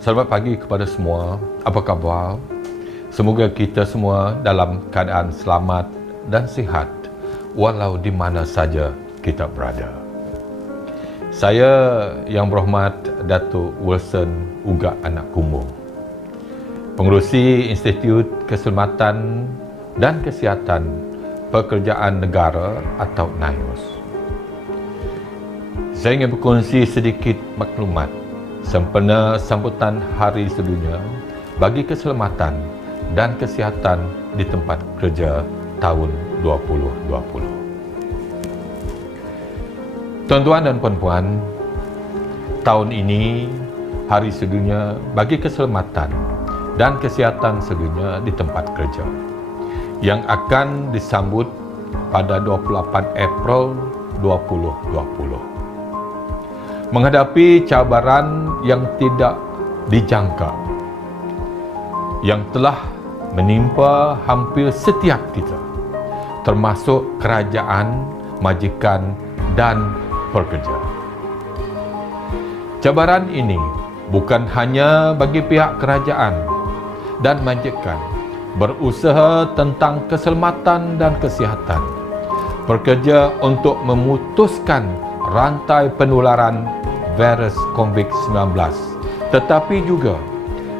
Selamat pagi kepada semua. Apa khabar? Semoga kita semua dalam keadaan selamat dan sihat walau di mana saja kita berada. Saya yang berhormat Datuk Wilson Ugak Anak Kumbung, Pengerusi Institut Keselamatan dan Kesihatan Pekerjaan Negara atau NIOS. Saya ingin berkongsi sedikit maklumat sempena sambutan Hari Sedunia bagi Keselamatan dan Kesihatan di tempat kerja tahun 2020. Tuan-tuan dan puan-puan, tahun ini Hari Sedunia bagi Keselamatan dan Kesihatan sedunia di tempat kerja yang akan disambut pada 28 April 2020. Menghadapi cabaran yang tidak dijangka yang telah menimpa hampir setiap kita, termasuk kerajaan, majikan dan pekerja. Cabaran ini bukan hanya bagi pihak kerajaan dan majikan berusaha tentang keselamatan dan kesihatan, bekerja untuk memutuskan rantai penularan virus COVID-19, tetapi juga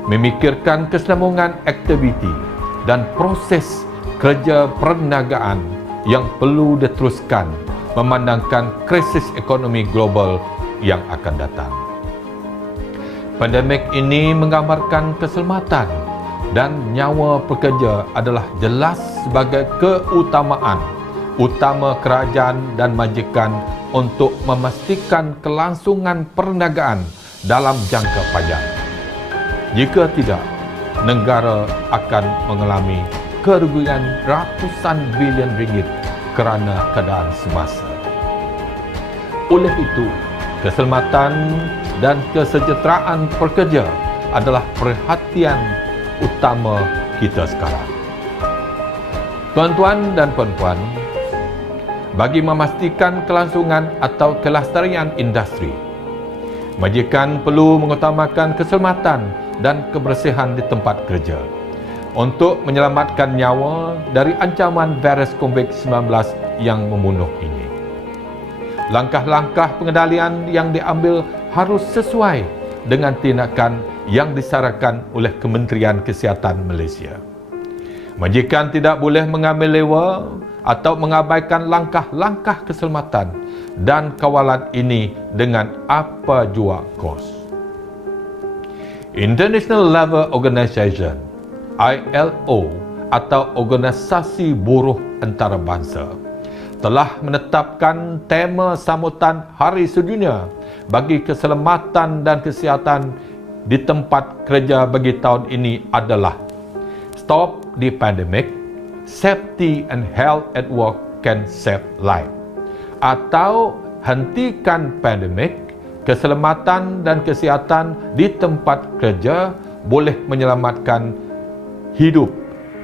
memikirkan kesinambungan aktiviti dan proses kerja perniagaan yang perlu diteruskan memandangkan krisis ekonomi global yang akan datang. Pandemik ini menggambarkan keselamatan dan nyawa pekerja adalah jelas sebagai keutamaan utama kerajaan dan majikan untuk memastikan kelangsungan perniagaan dalam jangka panjang. Jika tidak, negara akan mengalami kerugian ratusan bilion ringgit kerana keadaan semasa. Oleh itu, keselamatan dan kesejahteraan pekerja adalah perhatian utama kita sekarang. Tuan-tuan dan puan-puan, bagi memastikan kelangsungan atau kelestarian industri, majikan perlu mengutamakan keselamatan dan kebersihan di tempat kerja untuk menyelamatkan nyawa dari ancaman virus COVID-19 yang membunuh ini. Langkah-langkah pengendalian yang diambil harus sesuai dengan tindakan yang disarankan oleh Kementerian Kesihatan Malaysia. Majikan tidak boleh mengambil lewa atau mengabaikan langkah-langkah keselamatan dan kawalan ini dengan apa jua kos. International Labour Organization (ILO) atau Organisasi Buruh Antarabangsa telah menetapkan tema sambutan Hari Sedunia bagi Keselamatan dan Kesihatan di tempat kerja bagi tahun ini adalah Stop the Pandemic, Safety and Health at Work Can Save Life, atau hentikan pandemik, keselamatan dan kesihatan di tempat kerja boleh menyelamatkan hidup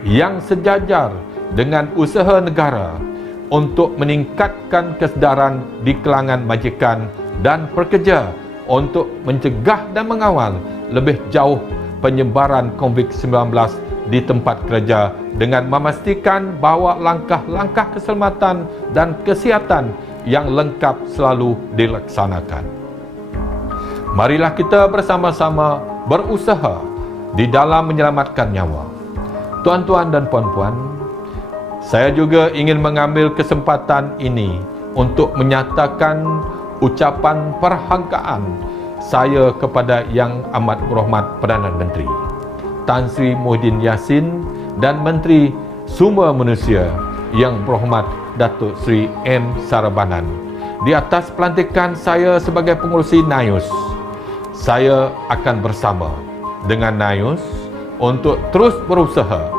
yang sejajar dengan usaha negara untuk meningkatkan kesedaran di kalangan majikan dan pekerja untuk mencegah dan mengawal lebih jauh penyebaran COVID-19 di tempat kerja dengan memastikan bahawa langkah-langkah keselamatan dan kesihatan yang lengkap selalu dilaksanakan. Marilah kita bersama-sama berusaha di dalam menyelamatkan nyawa. Tuan-tuan dan puan-puan, saya juga ingin mengambil kesempatan ini untuk menyatakan ucapan perhargaan saya kepada Yang Amat Berhormat Perdana Menteri Tan Sri Muhyiddin Yassin dan Menteri Sumber Manusia Yang Berhormat Datuk Seri M. Saravanan di atas pelantikan saya sebagai pengerusi NIOS. Saya akan bersama dengan NIOS untuk terus berusaha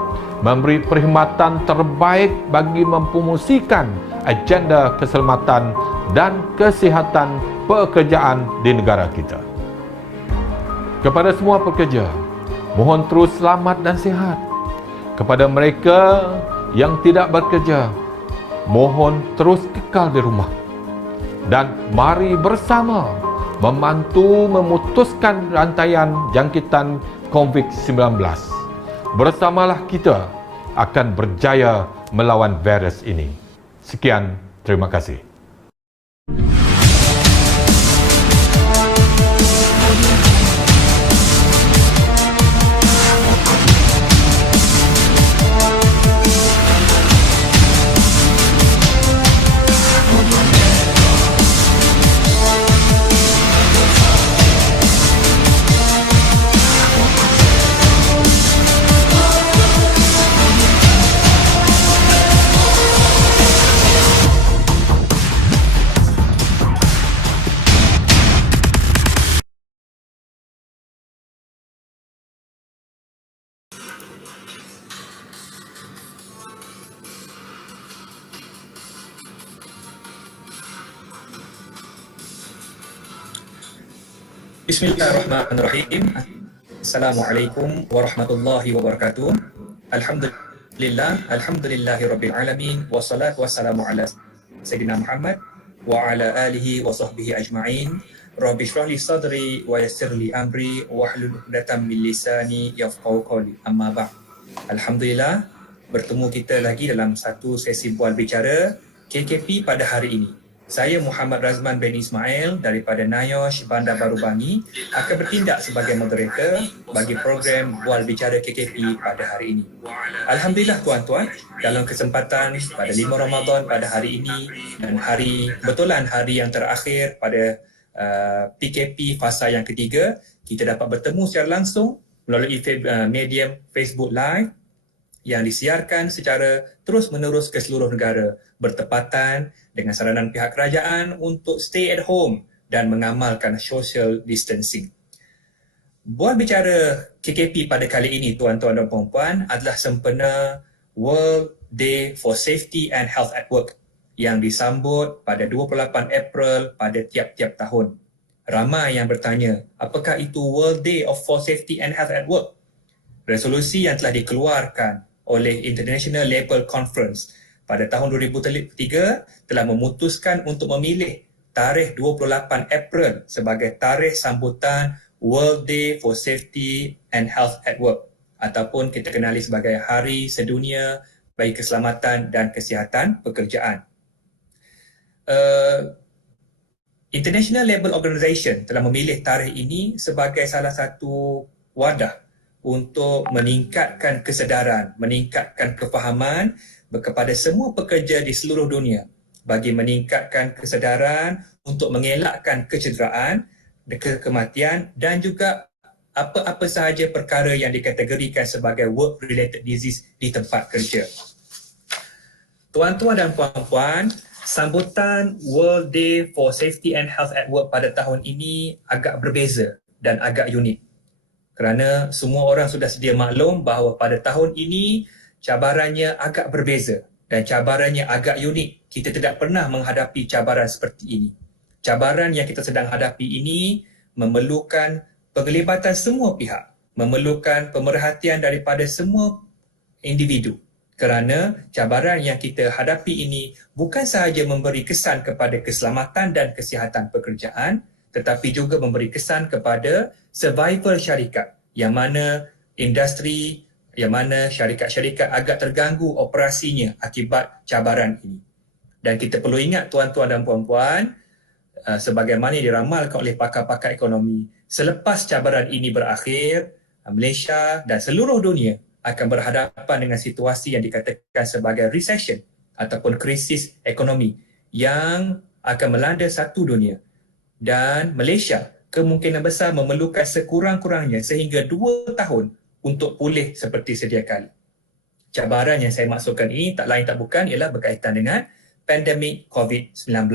memberi perkhidmatan terbaik bagi mempromosikan agenda keselamatan dan kesihatan pekerjaan di negara kita. Kepada semua pekerja, mohon terus selamat dan sihat. Kepada mereka yang tidak bekerja, mohon terus kekal di rumah. Dan mari bersama membantu memutuskan rantaian jangkitan COVID-19. Bersamalah kita akan berjaya melawan virus ini. Sekian, terima kasih. Bismillahirrahmanirrahim. Assalamualaikum warahmatullahi wabarakatuh. Alhamdulillahi rabbil alamin, wassalatu wassalamu ala sayyidina Muhammad wa ala alihi wa sahbihi ajma'in. Rabbi shrah li sadri wa yassir li amri wa hlul 'uqdatam min lisani yafqahu qawli. Amma ba'd. Alhamdulillah, bertemu kita lagi dalam satu sesi bual bicara KKP pada hari ini. Saya Muhammad Razman bin Ismail daripada NIOSH Bandar Baru Bangi akan bertindak sebagai moderator bagi program Bual Bicara KKP pada hari ini. Alhamdulillah tuan-tuan, dalam kesempatan pada 5 Ramadan pada hari ini dan kebetulan hari yang terakhir pada PKP fasa yang ketiga, kita dapat bertemu secara langsung melalui medium Facebook Live yang disiarkan secara terus-menerus ke seluruh negara bertepatan dengan saranan pihak kerajaan untuk stay at home dan mengamalkan social distancing. Bual bicara KKP pada kali ini, tuan-tuan dan puan-puan, adalah sempena World Day for Safety and Health at Work yang disambut pada 28 April pada tiap-tiap tahun. Ramai yang bertanya, apakah itu World Day for Safety and Health at Work? Resolusi yang telah dikeluarkan oleh International Labour Conference pada tahun 2003 telah memutuskan untuk memilih tarikh 28 April sebagai tarikh sambutan World Day for Safety and Health at Work ataupun kita kenali sebagai Hari Sedunia bagi Keselamatan dan Kesihatan Pekerjaan. International Labour Organization telah memilih tarikh ini sebagai salah satu wadah untuk meningkatkan kesedaran, meningkatkan kefahaman kepada semua pekerja di seluruh dunia bagi meningkatkan kesedaran untuk mengelakkan kecederaan, kematian dan juga apa-apa sahaja perkara yang dikategorikan sebagai work-related disease di tempat kerja. Tuan-tuan dan puan-puan, sambutan World Day for Safety and Health at Work pada tahun ini agak berbeza dan agak unik. Kerana semua orang sudah sedia maklum bahawa pada tahun ini cabarannya agak berbeza dan cabarannya agak unik. Kita tidak pernah menghadapi cabaran seperti ini. Cabaran yang kita sedang hadapi ini memerlukan penglibatan semua pihak, memerlukan pemerhatian daripada semua individu. Kerana cabaran yang kita hadapi ini bukan sahaja memberi kesan kepada keselamatan dan kesihatan pekerjaan, tetapi juga memberi kesan kepada survival syarikat yang mana industri, yang mana syarikat-syarikat agak terganggu operasinya akibat cabaran ini. Dan kita perlu ingat tuan-tuan dan puan-puan, sebagaimana diramalkan oleh pakar-pakar ekonomi, selepas cabaran ini berakhir, Malaysia dan seluruh dunia akan berhadapan dengan situasi yang dikatakan sebagai recession ataupun krisis ekonomi yang akan melanda satu dunia. Dan Malaysia kemungkinan besar memerlukan sekurang-kurangnya sehingga 2 tahun untuk pulih seperti sedia kali. Cabaran yang saya maksudkan ini tak lain tak bukan ialah berkaitan dengan pandemik COVID-19.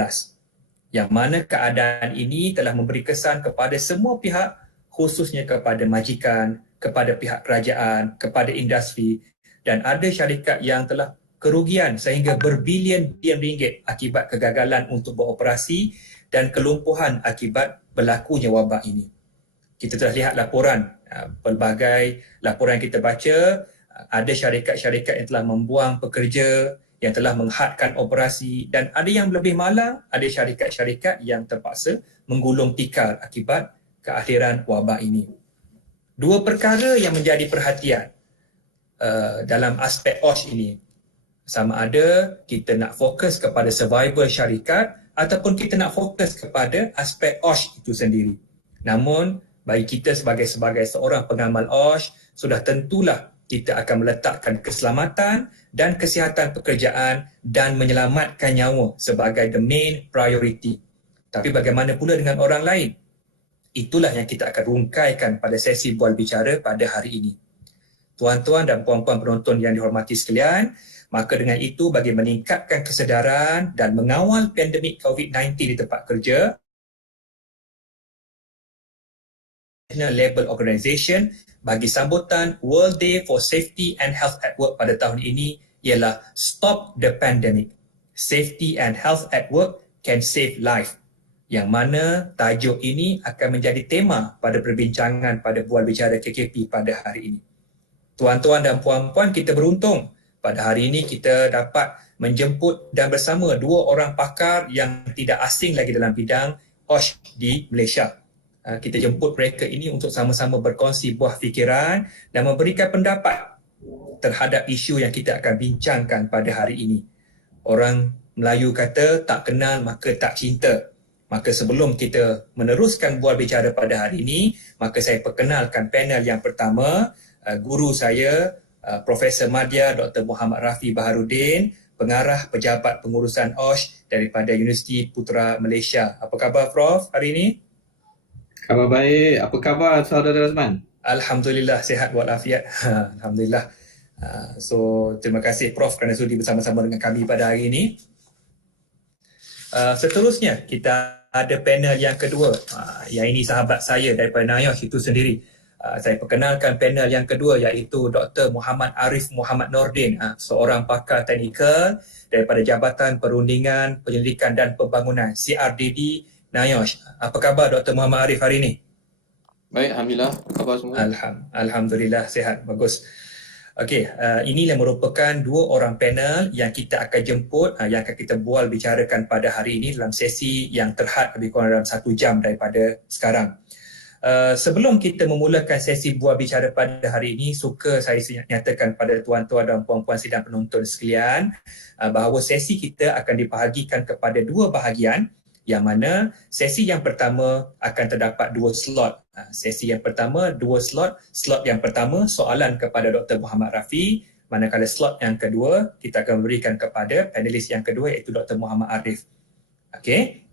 Yang mana keadaan ini telah memberi kesan kepada semua pihak, khususnya kepada majikan, kepada pihak kerajaan, kepada industri, dan ada syarikat yang telah kerugian sehingga berbilion-bilion ringgit akibat kegagalan untuk beroperasi dan kelumpuhan akibat berlakunya wabak ini. Kita telah lihat laporan, pelbagai laporan yang kita baca, ada syarikat-syarikat yang telah membuang pekerja, yang telah menghadkan operasi dan ada yang lebih malang, ada syarikat-syarikat yang terpaksa menggulung tikar akibat keakhiran wabak ini. Dua perkara yang menjadi perhatian dalam aspek OSH ini, sama ada kita nak fokus kepada survival syarikat ataupun kita nak fokus kepada aspek OSH itu sendiri. Namun bagi kita sebagai seorang pengamal OSH, sudah tentulah kita akan meletakkan keselamatan dan kesihatan pekerjaan dan menyelamatkan nyawa sebagai the main priority. Tapi bagaimana pula dengan orang lain? Itulah yang kita akan rungkaikan pada sesi bual bicara pada hari ini. Tuan-tuan dan puan-puan penonton yang dihormati sekalian, maka dengan itu bagi meningkatkan kesedaran dan mengawal pandemik COVID-19 di tempat kerja, Label Organisation bagi sambutan World Day for Safety and Health at Work pada tahun ini ialah Stop the Pandemic. Safety and Health at Work can save life. Yang mana tajuk ini akan menjadi tema pada perbincangan pada bual bicara KKP pada hari ini. Tuan-tuan dan puan-puan, kita beruntung pada hari ini kita dapat menjemput dan bersama dua orang pakar yang tidak asing lagi dalam bidang OSH di Malaysia. Kita jemput mereka ini untuk sama-sama berkongsi buah fikiran dan memberikan pendapat terhadap isu yang kita akan bincangkan pada hari ini. Orang Melayu kata tak kenal maka tak cinta. Maka sebelum kita meneruskan bual bicara pada hari ini, maka saya perkenalkan panel yang pertama, guru saya, Profesor Madya Dr. Muhammad Rafi Baharudin, Pengarah Pejabat Pengurusan OSH daripada Universiti Putra Malaysia. Apa khabar Prof hari ini? Khabar baik. Apa khabar saudara Razman? Alhamdulillah, sihat walafiat. Alhamdulillah. So, terima kasih Prof kerana sudi bersama-sama dengan kami pada hari ini. Seterusnya, kita ada panel yang kedua. Yang ini sahabat saya daripada NIOSH itu sendiri. Saya perkenalkan panel yang kedua iaitu Dr. Muhammad Arif Muhammad Nordin, seorang pakar teknikal daripada Jabatan Perundingan, Penyelidikan dan Pembangunan CRDD NIOSH. Apa khabar Dr. Muhammad Arif hari ini? Baik, Alhamdulillah. Apa khabar semua? Alhamdulillah, sihat. Bagus. Okey, inilah merupakan dua orang panel yang kita akan jemput, yang akan kita bual bicarakan pada hari ini dalam sesi yang terhad lebih kurang dalam 1 jam daripada sekarang. Sebelum kita memulakan sesi bual bicara pada hari ini, suka saya nyatakan pada tuan-tuan dan puan-puan sidang penonton sekalian bahawa sesi kita akan dibahagikan kepada dua bahagian, yang mana sesi yang pertama akan terdapat 2 slot. Sesi yang pertama 2 slot. Slot yang pertama soalan kepada Dr. Muhammad Rafi, manakala slot yang kedua kita akan berikan kepada panelis yang kedua iaitu Dr. Muhammad Arif. Okey.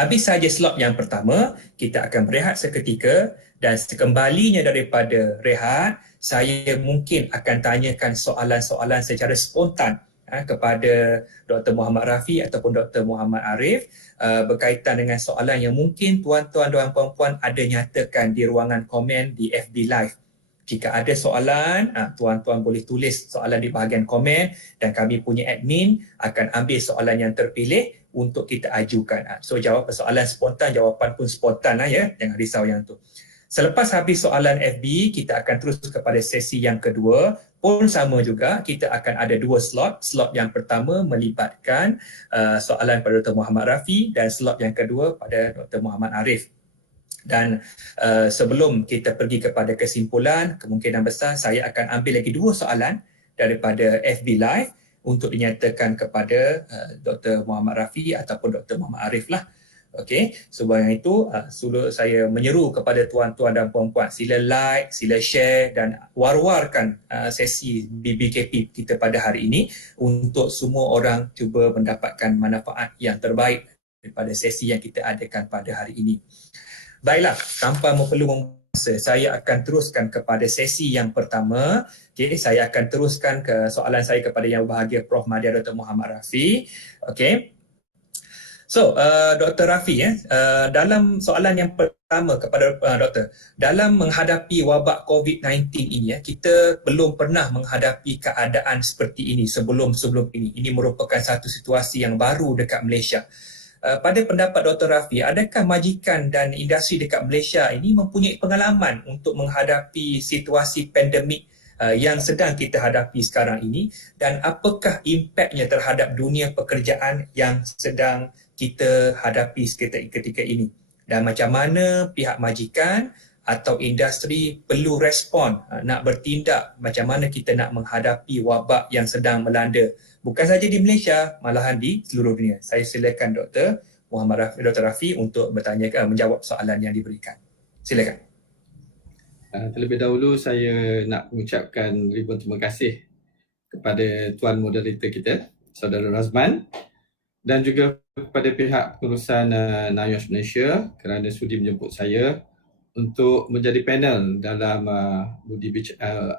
Habis saja slot yang pertama, kita akan berehat seketika dan sekembalinya daripada rehat, saya mungkin akan tanyakan soalan-soalan secara spontan kepada Dr. Muhammad Rafi ataupun Dr. Muhammad Arif berkaitan dengan soalan yang mungkin tuan-tuan dan puan-puan ada nyatakan di ruangan komen di FB Live. Jika ada soalan, tuan-tuan boleh tulis soalan di bahagian komen dan kami punya admin akan ambil soalan yang terpilih untuk kita ajukan. So jawab soalan spontan, jawapan pun spontan ya, jangan risau yang tu. Selepas habis soalan FB, kita akan terus kepada sesi yang kedua. Pun sama juga, kita akan ada 2 slot. Slot yang pertama melibatkan soalan pada Dr. Muhammad Rafi dan slot yang kedua pada Dr. Muhammad Arif. Dan sebelum kita pergi kepada kesimpulan, kemungkinan besar saya akan ambil lagi 2 soalan daripada FB Live untuk dinyatakan kepada Dr. Muhammad Rafi ataupun Dr. Muhammad Arif lah. Okey, sebab yang itu saya menyeru kepada tuan-tuan dan puan-puan, sila like, sila share dan war-warkan sesi BBKP kita pada hari ini untuk semua orang cuba mendapatkan manfaat yang terbaik daripada sesi yang kita adakan pada hari ini. Baiklah, tanpa perlu memasa, saya akan teruskan kepada sesi yang pertama. Okey, saya akan teruskan ke soalan saya kepada yang berbahagia Prof. Madya Dr. Muhammad Rafi. Okey. So, Dr. Rafi, dalam soalan yang pertama kepada Doktor, dalam menghadapi wabak COVID-19 ini, kita belum pernah menghadapi keadaan seperti ini sebelum ini. Ini merupakan satu situasi yang baru dekat Malaysia. Pada pendapat Dr. Rafi, adakah majikan dan industri dekat Malaysia ini mempunyai pengalaman untuk menghadapi situasi pandemik yang sedang kita hadapi sekarang ini, dan apakah impaknya terhadap dunia pekerjaan yang sedang kita hadapi ketika ini, dan macam mana pihak majikan atau industri perlu respon, nak bertindak, macam mana kita nak menghadapi wabak yang sedang melanda bukan saja di Malaysia, malahan di seluruh dunia. Saya silakan Dr. Dr. Rafi untuk menjawab soalan yang diberikan. Silakan. Terlebih dahulu saya nak mengucapkan ribuan terima kasih kepada tuan moderator kita, Saudara Razman, dan juga kepada pihak pengurusan NIOSH Malaysia kerana sudi menjemput saya untuk menjadi panel dalam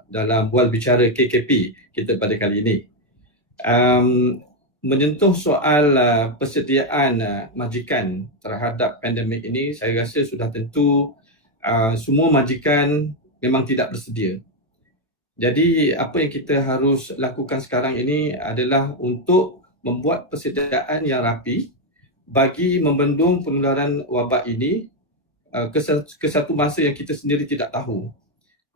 dalam bual bicara KKP kita pada kali ini. Menyentuh soal persediaan majikan terhadap pandemik ini, saya rasa sudah tentu semua majikan memang tidak bersedia. Jadi apa yang kita harus lakukan sekarang ini adalah untuk membuat persediaan yang rapi bagi membendung penularan wabak ini ke satu masa yang kita sendiri tidak tahu.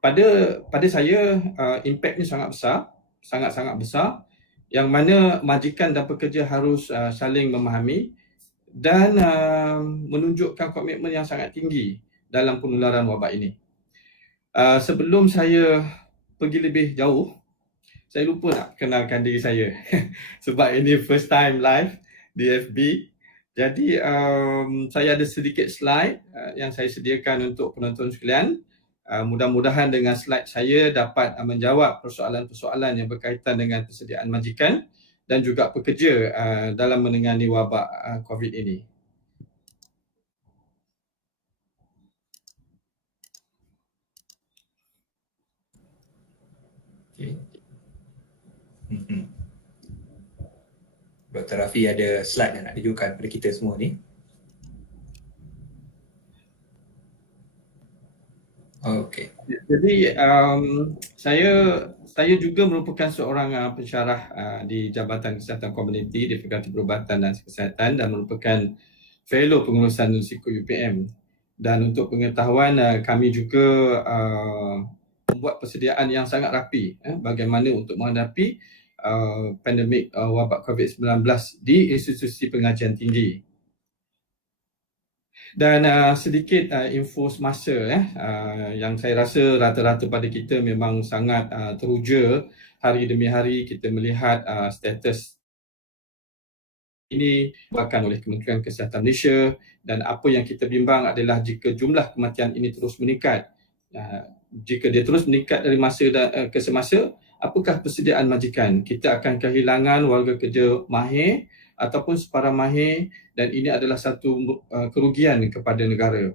Pada saya, impaknya sangat besar, sangat-sangat besar, yang mana majikan dan pekerja harus saling memahami dan menunjukkan komitmen yang sangat tinggi dalam penularan wabak ini. Sebelum saya pergi lebih jauh, saya lupa nak kenalkan diri saya sebab ini first time live di FB. Jadi saya ada sedikit slide yang saya sediakan untuk penonton sekalian. Mudah-mudahan dengan slide saya dapat menjawab persoalan-persoalan yang berkaitan dengan persediaan majikan dan juga pekerja dalam menangani wabak COVID ini. Okay. Dr. Rafi ada slide yang nak ditunjukkan kepada kita semua ni. Okey. Jadi saya juga merupakan seorang pensyarah di Jabatan Kesihatan Komuniti di Fakulti Perubatan dan Kesihatan dan merupakan fellow pengurusan risiko UPM. Dan untuk pengetahuan, kami juga membuat persediaan yang sangat rapi bagaimana untuk menghadapi pandemik wabak COVID-19 di institusi pengajian tinggi. Dan sedikit info semasa yang saya rasa rata-rata pada kita memang sangat teruja hari demi hari kita melihat status ini dibuatkan oleh Kementerian Kesihatan Malaysia, dan apa yang kita bimbang adalah jika jumlah kematian ini terus meningkat, jika dia terus meningkat dari masa ke semasa, apakah persediaan majikan? Kita akan kehilangan warga kerja mahir ataupun separa mahir, dan ini adalah satu kerugian kepada negara.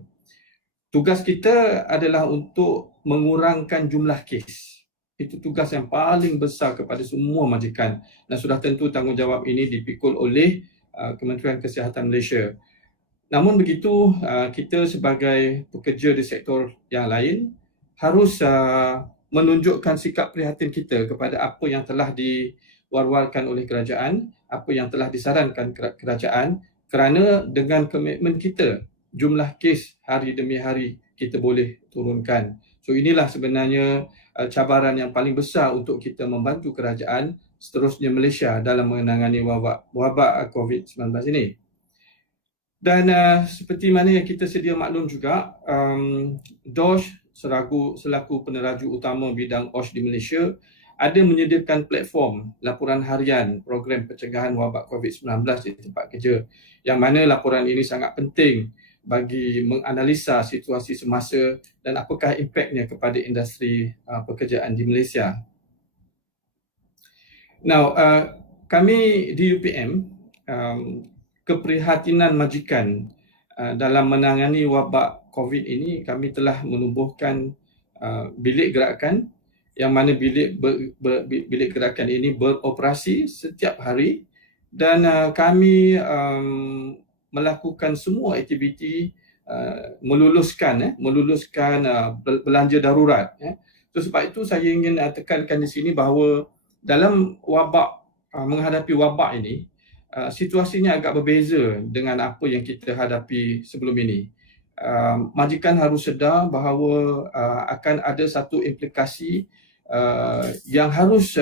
Tugas kita adalah untuk mengurangkan jumlah kes. Itu tugas yang paling besar kepada semua majikan, dan sudah tentu tanggungjawab ini dipikul oleh Kementerian Kesihatan Malaysia. Namun begitu, kita sebagai pekerja di sektor yang lain harus menunjukkan sikap prihatin kita kepada apa yang telah diwar-warkan oleh kerajaan, apa yang telah disarankan kerajaan, kerana dengan komitmen kita, jumlah kes hari demi hari kita boleh turunkan. So inilah sebenarnya cabaran yang paling besar untuk kita membantu kerajaan seterusnya Malaysia dalam menangani wabak COVID-19 ini. Dan seperti mana yang kita sedia maklum juga, DOSH selaku peneraju utama bidang OSH di Malaysia ada menyediakan platform laporan harian program pencegahan wabak COVID-19 di tempat kerja, yang mana laporan ini sangat penting bagi menganalisa situasi semasa dan apakah impaknya kepada industri pekerjaan di Malaysia. Now, kami di UPM, keprihatinan majikan dalam menangani wabak COVID ini, kami telah menubuhkan bilik gerakan, yang mana bilik gerakan ini beroperasi setiap hari, dan kami melakukan semua aktiviti meluluskan belanja darurat. So, sebab itu saya ingin tekankan di sini bahawa dalam menghadapi wabak ini, situasinya agak berbeza dengan apa yang kita hadapi sebelum ini. Majikan harus sedar bahawa akan ada satu implikasi yang harus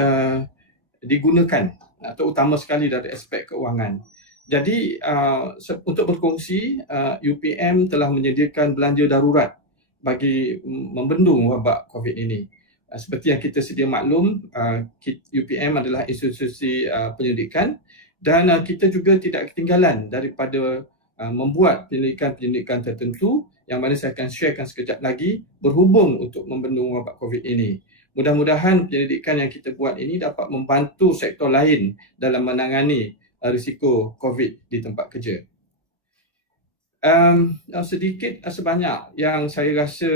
digunakan, terutama sekali dari aspek keuangan. Jadi untuk berkongsi, UPM telah menyediakan belanja darurat bagi membendung wabak COVID ini. Seperti yang kita sedia maklum, UPM adalah institusi penyelidikan dan kita juga tidak ketinggalan daripada membuat penyelidikan tertentu yang mana saya akan sharekan sekejap lagi berhubung untuk membendung wabak COVID ini. Mudah-mudahan penyelidikan yang kita buat ini dapat membantu sektor lain dalam menangani risiko COVID di tempat kerja. Sedikit sebanyak yang saya rasa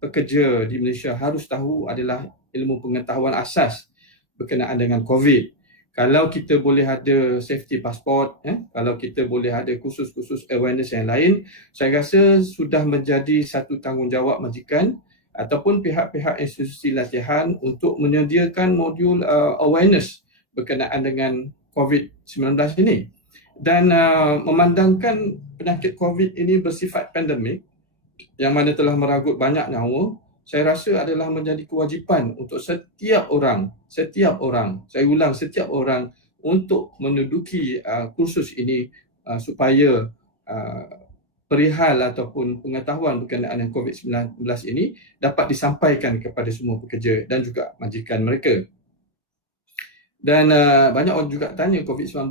pekerja di Malaysia harus tahu adalah ilmu pengetahuan asas berkenaan dengan COVID. Kalau kita boleh ada safety passport, kalau kita boleh ada kursus-kursus awareness yang lain, saya rasa sudah menjadi satu tanggungjawab majikan ataupun pihak-pihak institusi latihan untuk menyediakan modul awareness berkenaan dengan COVID-19 ini. Dan memandangkan penyakit COVID ini bersifat pandemik yang mana telah meragut banyak nyawa, saya rasa adalah menjadi kewajipan untuk setiap orang, saya ulang, setiap orang untuk menduduki kursus ini supaya perihal ataupun pengetahuan berkenaan dengan COVID-19 ini dapat disampaikan kepada semua pekerja dan juga majikan mereka. Dan banyak orang juga tanya COVID-19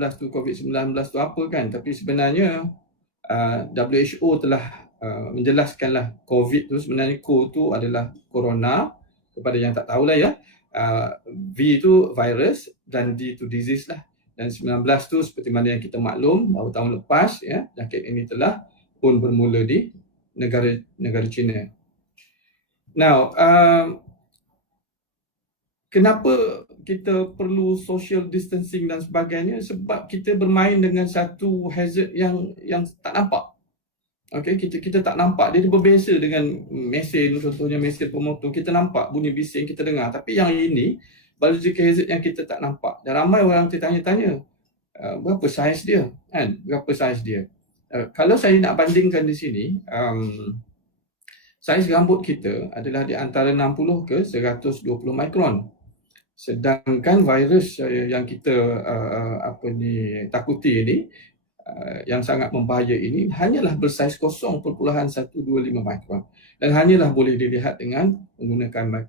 tu apa kan, tapi sebenarnya WHO telah menjelaskanlah COVID tu sebenarnya CO tu adalah corona, kepada yang tak tahulah ya. V tu virus dan D tu disease lah. Dan 19 tu seperti mana yang kita maklum bahawa tahun lepas ya, penyakit ini telah pun bermula di negara China. Now, kenapa kita perlu social distancing dan sebagainya? Sebab kita bermain dengan satu hazard yang tak nampak. Okay, kita tak nampak. Dia berbeza dengan mesin, contohnya mesin pemotor. Kita nampak bunyi bising, kita dengar. Tapi yang ini, biological hazard yang kita tak nampak. Dan ramai orang tertanya-tanya, berapa saiz dia? Kan? Berapa saiz dia? Kalau saya nak bandingkan di sini, saiz rambut kita adalah di antara 60 ke 120 mikron. Sedangkan virus yang kita takuti ini, yang sangat membahaya ini hanyalah bersaiz 0.125 mikron dan hanyalah boleh dilihat dengan menggunakan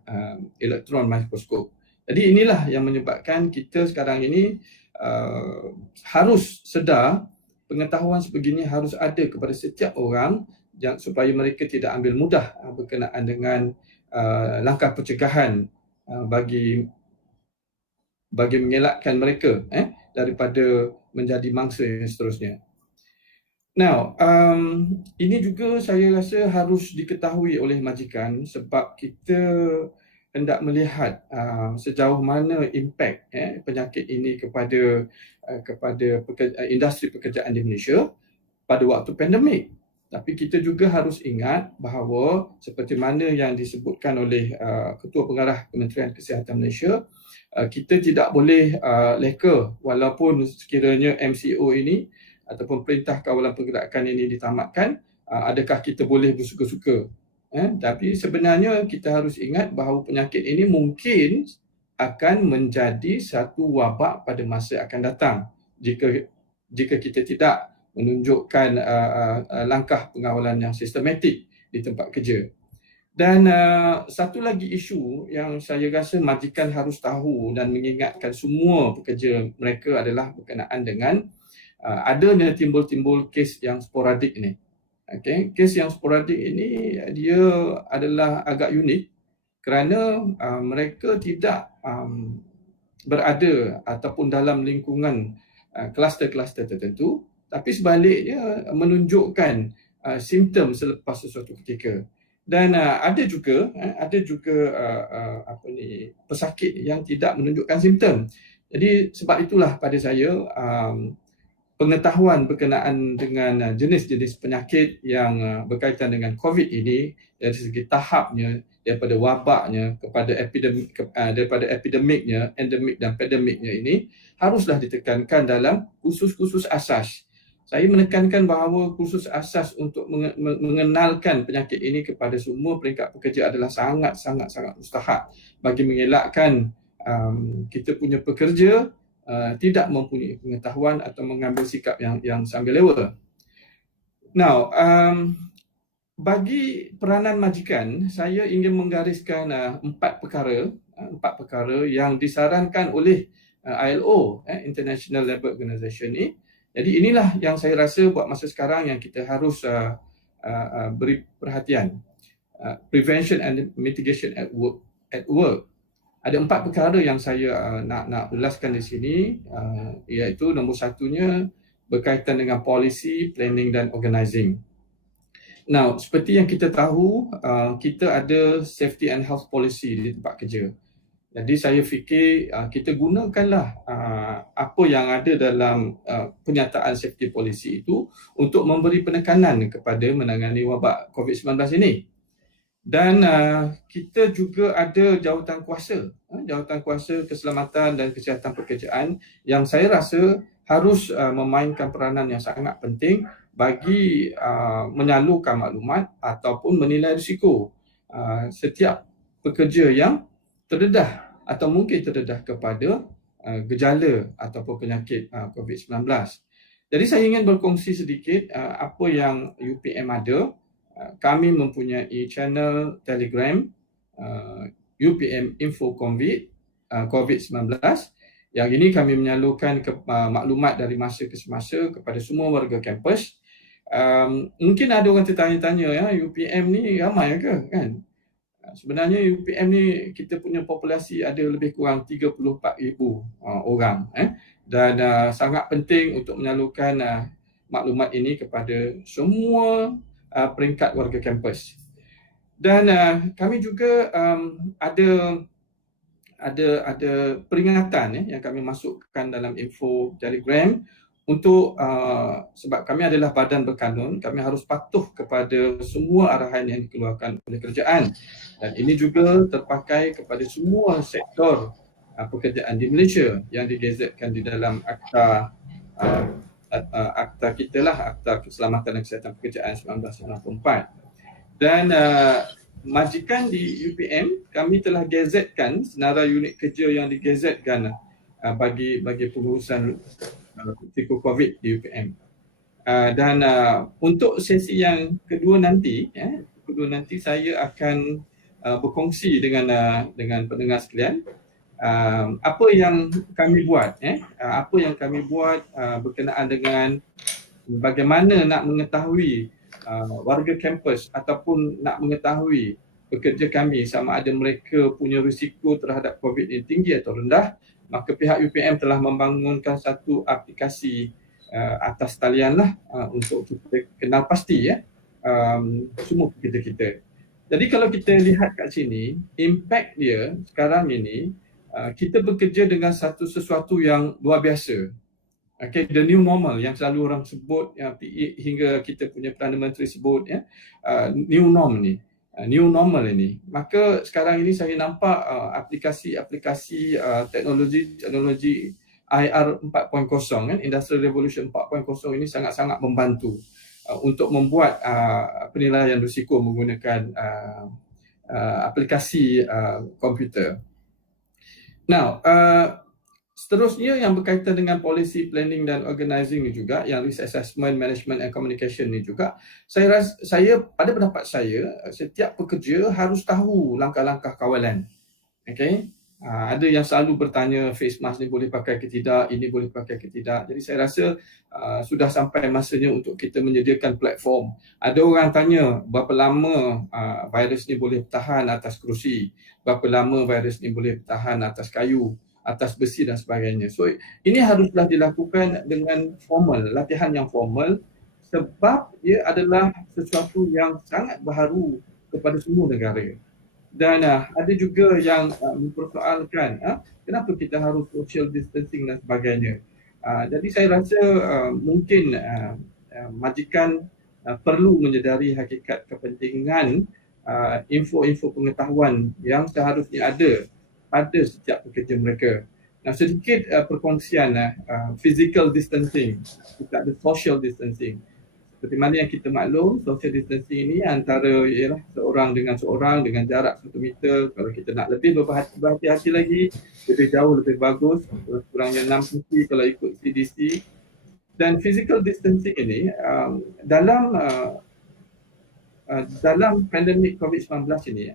elektron mikroskop. Jadi inilah yang menyebabkan kita sekarang ini harus sedar pengetahuan sebegini harus ada kepada setiap orang supaya mereka tidak ambil mudah berkenaan dengan langkah pencegahan bagi mengelakkan mereka daripada menjadi mangsa yang seterusnya. Now, ini juga saya rasa harus diketahui oleh majikan sebab kita hendak melihat sejauh mana impak penyakit ini kepada industri pekerjaan di Malaysia pada waktu pandemik. Tapi kita juga harus ingat bahawa seperti mana yang disebutkan oleh Ketua Pengarah Kementerian Kesihatan Malaysia, kita tidak boleh leka walaupun sekiranya MCO ini ataupun Perintah Kawalan Pergerakan ini ditamatkan, adakah kita boleh bersuka-suka. Tapi sebenarnya kita harus ingat bahawa penyakit ini mungkin akan menjadi satu wabak pada masa akan datang jika kita tidak menunjukkan langkah pengawalan yang sistematik di tempat kerja. Dan satu lagi isu yang saya rasa majikan harus tahu dan mengingatkan semua pekerja mereka adalah berkenaan dengan adanya timbul-timbul kes yang sporadik ini. Okay, kes yang sporadik ini dia adalah agak unik kerana mereka tidak berada ataupun dalam lingkungan kluster-kluster tertentu, tapi sebaliknya menunjukkan simptom selepas sesuatu ketika. Dan ada juga pesakit yang tidak menunjukkan simptom. Jadi sebab itulah pada saya pengetahuan berkenaan dengan jenis-jenis penyakit yang berkaitan dengan COVID ini dari segi tahapnya, daripada wabaknya kepada epidemiknya, endemik dan pandemiknya ini haruslah ditekankan dalam kursus-kursus asas Saya menekankan bahawa kursus asas untuk mengenalkan penyakit ini kepada semua peringkat pekerja adalah sangat mustahak bagi mengelakkan kita punya pekerja tidak mempunyai pengetahuan atau mengambil sikap yang sambil lewa. Now, bagi peranan majikan, saya ingin menggariskan 4 perkara yang disarankan oleh ILO, International Labour Organization ni. Jadi inilah yang saya rasa buat masa sekarang yang kita harus beri perhatian. Prevention and mitigation at work. Ada 4 perkara yang saya nak ulaskan di sini, iaitu nombor satunya berkaitan dengan policy, planning dan organising. Now, seperti yang kita tahu, kita ada safety and health policy di tempat kerja. Jadi saya fikir kita gunakanlah apa yang ada dalam penyataan safety policy itu untuk memberi penekanan kepada menangani wabak COVID-19 ini. Dan kita juga ada jawatan kuasa keselamatan dan kesihatan pekerjaan yang saya rasa harus memainkan peranan yang sangat penting bagi menyalurkan maklumat ataupun menilai risiko setiap pekerja yang terdedah atau mungkin terdedah kepada gejala ataupun penyakit COVID-19. Jadi saya ingin berkongsi sedikit apa yang UPM ada. Kami mempunyai channel Telegram UPM Info COVID-19. Yang ini kami menyalurkan maklumat dari masa ke semasa kepada semua warga kampus. Mungkin ada orang tertanya-tanya, UPM ni ramai ke kan? Sebenarnya UPM ni kita punya populasi ada lebih kurang 34,000 orang dan sangat penting untuk menyalurkan maklumat ini kepada semua peringkat warga kampus. Dan kami juga ada peringatan yang kami masukkan dalam info Telegram untuk sebab kami adalah badan berkanun, kami harus patuh kepada semua arahan yang dikeluarkan oleh kerajaan. Dan ini juga terpakai kepada semua sektor pekerjaan di Malaysia yang digazetkan di dalam akta kita lah, Akta Keselamatan dan Kesihatan Pekerjaan 1994. Dan majikan di UPM, kami telah gazetkan senarai unit kerja yang digazetkan bagi pengurusan risiko COVID di UPM. Dan untuk sesi yang kedua nanti saya akan berkongsi dengan pendengar sekalian apa yang kami buat berkenaan dengan bagaimana nak mengetahui warga kampus ataupun nak mengetahui pekerja kami sama ada mereka punya risiko terhadap COVID yang tinggi atau rendah. Maka pihak UPM telah membangunkan satu aplikasi atas talian lah untuk kita kenal pasti semua pekerja kita. Jadi kalau kita lihat kat sini, impact dia sekarang ini, kita bekerja dengan sesuatu yang luar biasa. Okay, the new normal yang selalu orang sebut, hingga kita punya Perdana Menteri sebut, new normal ini. Maka sekarang ini saya nampak aplikasi teknologi IR 4.0 Industrial Revolution 4.0 ini sangat-sangat membantu untuk membuat penilaian risiko menggunakan aplikasi komputer. Now, seterusnya yang berkaitan dengan policy planning dan organizing ni juga, yang risk assessment, management and communication ni juga, saya pada pendapat saya, setiap pekerja harus tahu langkah-langkah kawalan. Okay? Ada yang selalu bertanya face mask ni boleh pakai ke tidak, ini boleh pakai ke tidak. Jadi saya rasa sudah sampai masanya untuk kita menyediakan platform. Ada orang tanya berapa lama virus ni boleh bertahan atas kerusi, berapa lama virus ni boleh bertahan atas kayu, atas besi dan sebagainya. So ini haruslah dilakukan dengan formal, latihan yang formal, sebab ia adalah sesuatu yang sangat baharu kepada semua negara. Dan ada juga yang mempersoalkan kenapa kita harus social distancing dan sebagainya. Jadi saya rasa mungkin majikan perlu menyedari hakikat kepentingan info-info pengetahuan yang seharusnya ada pada setiap pekerja mereka. Nah, sedikit perkongsian physical distancing, kita ada social distancing. Seperti mana yang kita maklum, social distancing ini antara ialah seorang dengan seorang dengan jarak 1 meter. Kalau kita nak lebih berhati-hati lagi, lebih jauh lebih bagus, kurangnya 6 cm kalau ikut CDC. Dan physical distancing ini dalam pandemik COVID-19 ini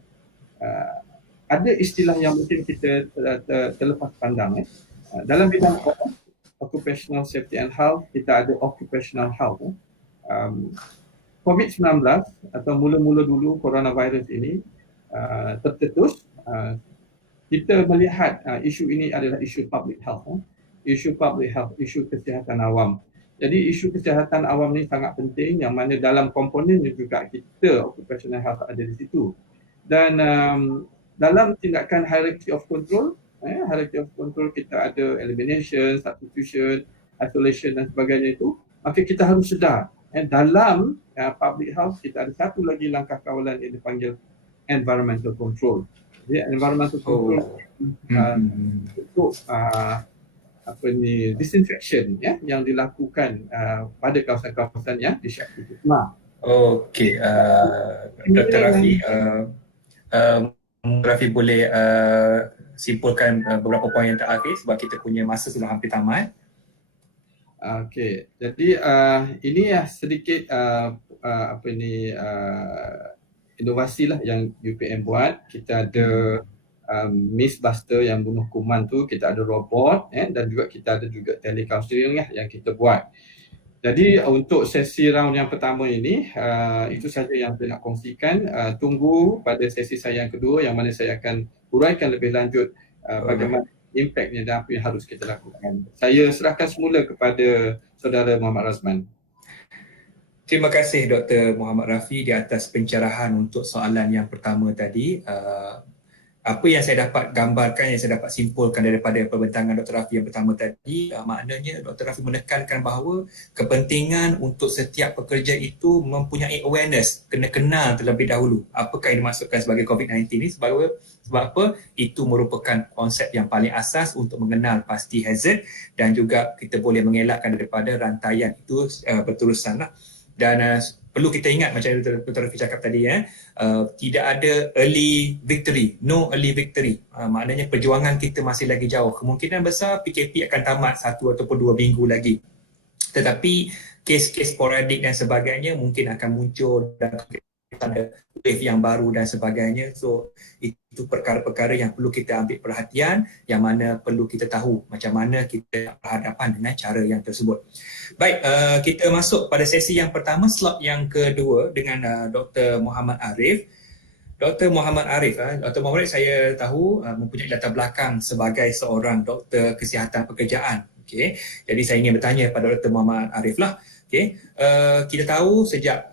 ada istilah yang mungkin kita terlepas pandang. Dalam bidang occupational safety and health, kita ada occupational health. COVID-19 atau mula-mula dulu coronavirus ini tercetus, kita melihat isu ini adalah isu public health, isu kesihatan awam. Jadi isu kesihatan awam ni sangat penting, yang mana dalam komponennya juga kita occupational health ada di situ. Dan dalam tindakan hierarchy of control kita ada elimination, substitution, isolation dan sebagainya itu, maka kita harus sedar dalam public health kita ada satu lagi langkah kawalan yang dipanggil environmental control. Jadi environmental control untuk disinfection yang dilakukan pada kawasan-kawasan yang disyaki. Okey, Dr. Rafi, Rafi boleh simpulkan beberapa poin yang terakhir sebab kita punya masa sudah hampir tamat. Okey, jadi ini sedikit inovasi lah yang UPM buat. Kita ada mist buster yang bunuh kuman tu, kita ada robot dan juga kita ada juga telecounseling yang kita buat. Jadi untuk sesi round yang pertama ini itu saja yang saya nak kongsikan. Tunggu pada sesi saya yang kedua yang mana saya akan huraikan lebih lanjut bagaimana impaknya dan apa yang harus kita lakukan. Saya serahkan semula kepada saudara Muhammad Razman. Terima kasih Dr. Muhammad Rafi di atas pencerahan untuk soalan yang pertama tadi. Apa yang saya dapat gambarkan, yang saya dapat simpulkan daripada perbincangan Dr. Rafi yang pertama tadi, maknanya Dr. Rafi menekankan bahawa kepentingan untuk setiap pekerja itu mempunyai awareness, kena kenal terlebih dahulu apakah yang dimaksudkan sebagai COVID-19 ini. Sebab apa? Itu merupakan konsep yang paling asas untuk mengenal pasti hazard dan juga kita boleh mengelakkan daripada rantaian itu berterusan. Dan perlu kita ingat macam Dr. Rafi cakap tadi, tidak ada early victory, no early victory. Maknanya perjuangan kita masih lagi jauh. Kemungkinan besar PKP akan tamat 1 ataupun 2 minggu lagi. Tetapi kes-kes sporadik dan sebagainya mungkin akan muncul dan ada wave yang baru dan sebagainya. So itu perkara-perkara yang perlu kita ambil perhatian, yang mana perlu kita tahu macam mana kita berhadapan dengan cara yang tersebut. Baik, kita masuk pada sesi yang pertama, slot yang kedua dengan Dr. Muhammad Arif. Dr. Muhammad Arif, Dr. Muhammad Arif saya tahu mempunyai latar belakang sebagai seorang doktor kesihatan pekerjaan. Okay. Jadi saya ingin bertanya pada Dr. Muhammad Arif lah. Okay. Kita tahu sejak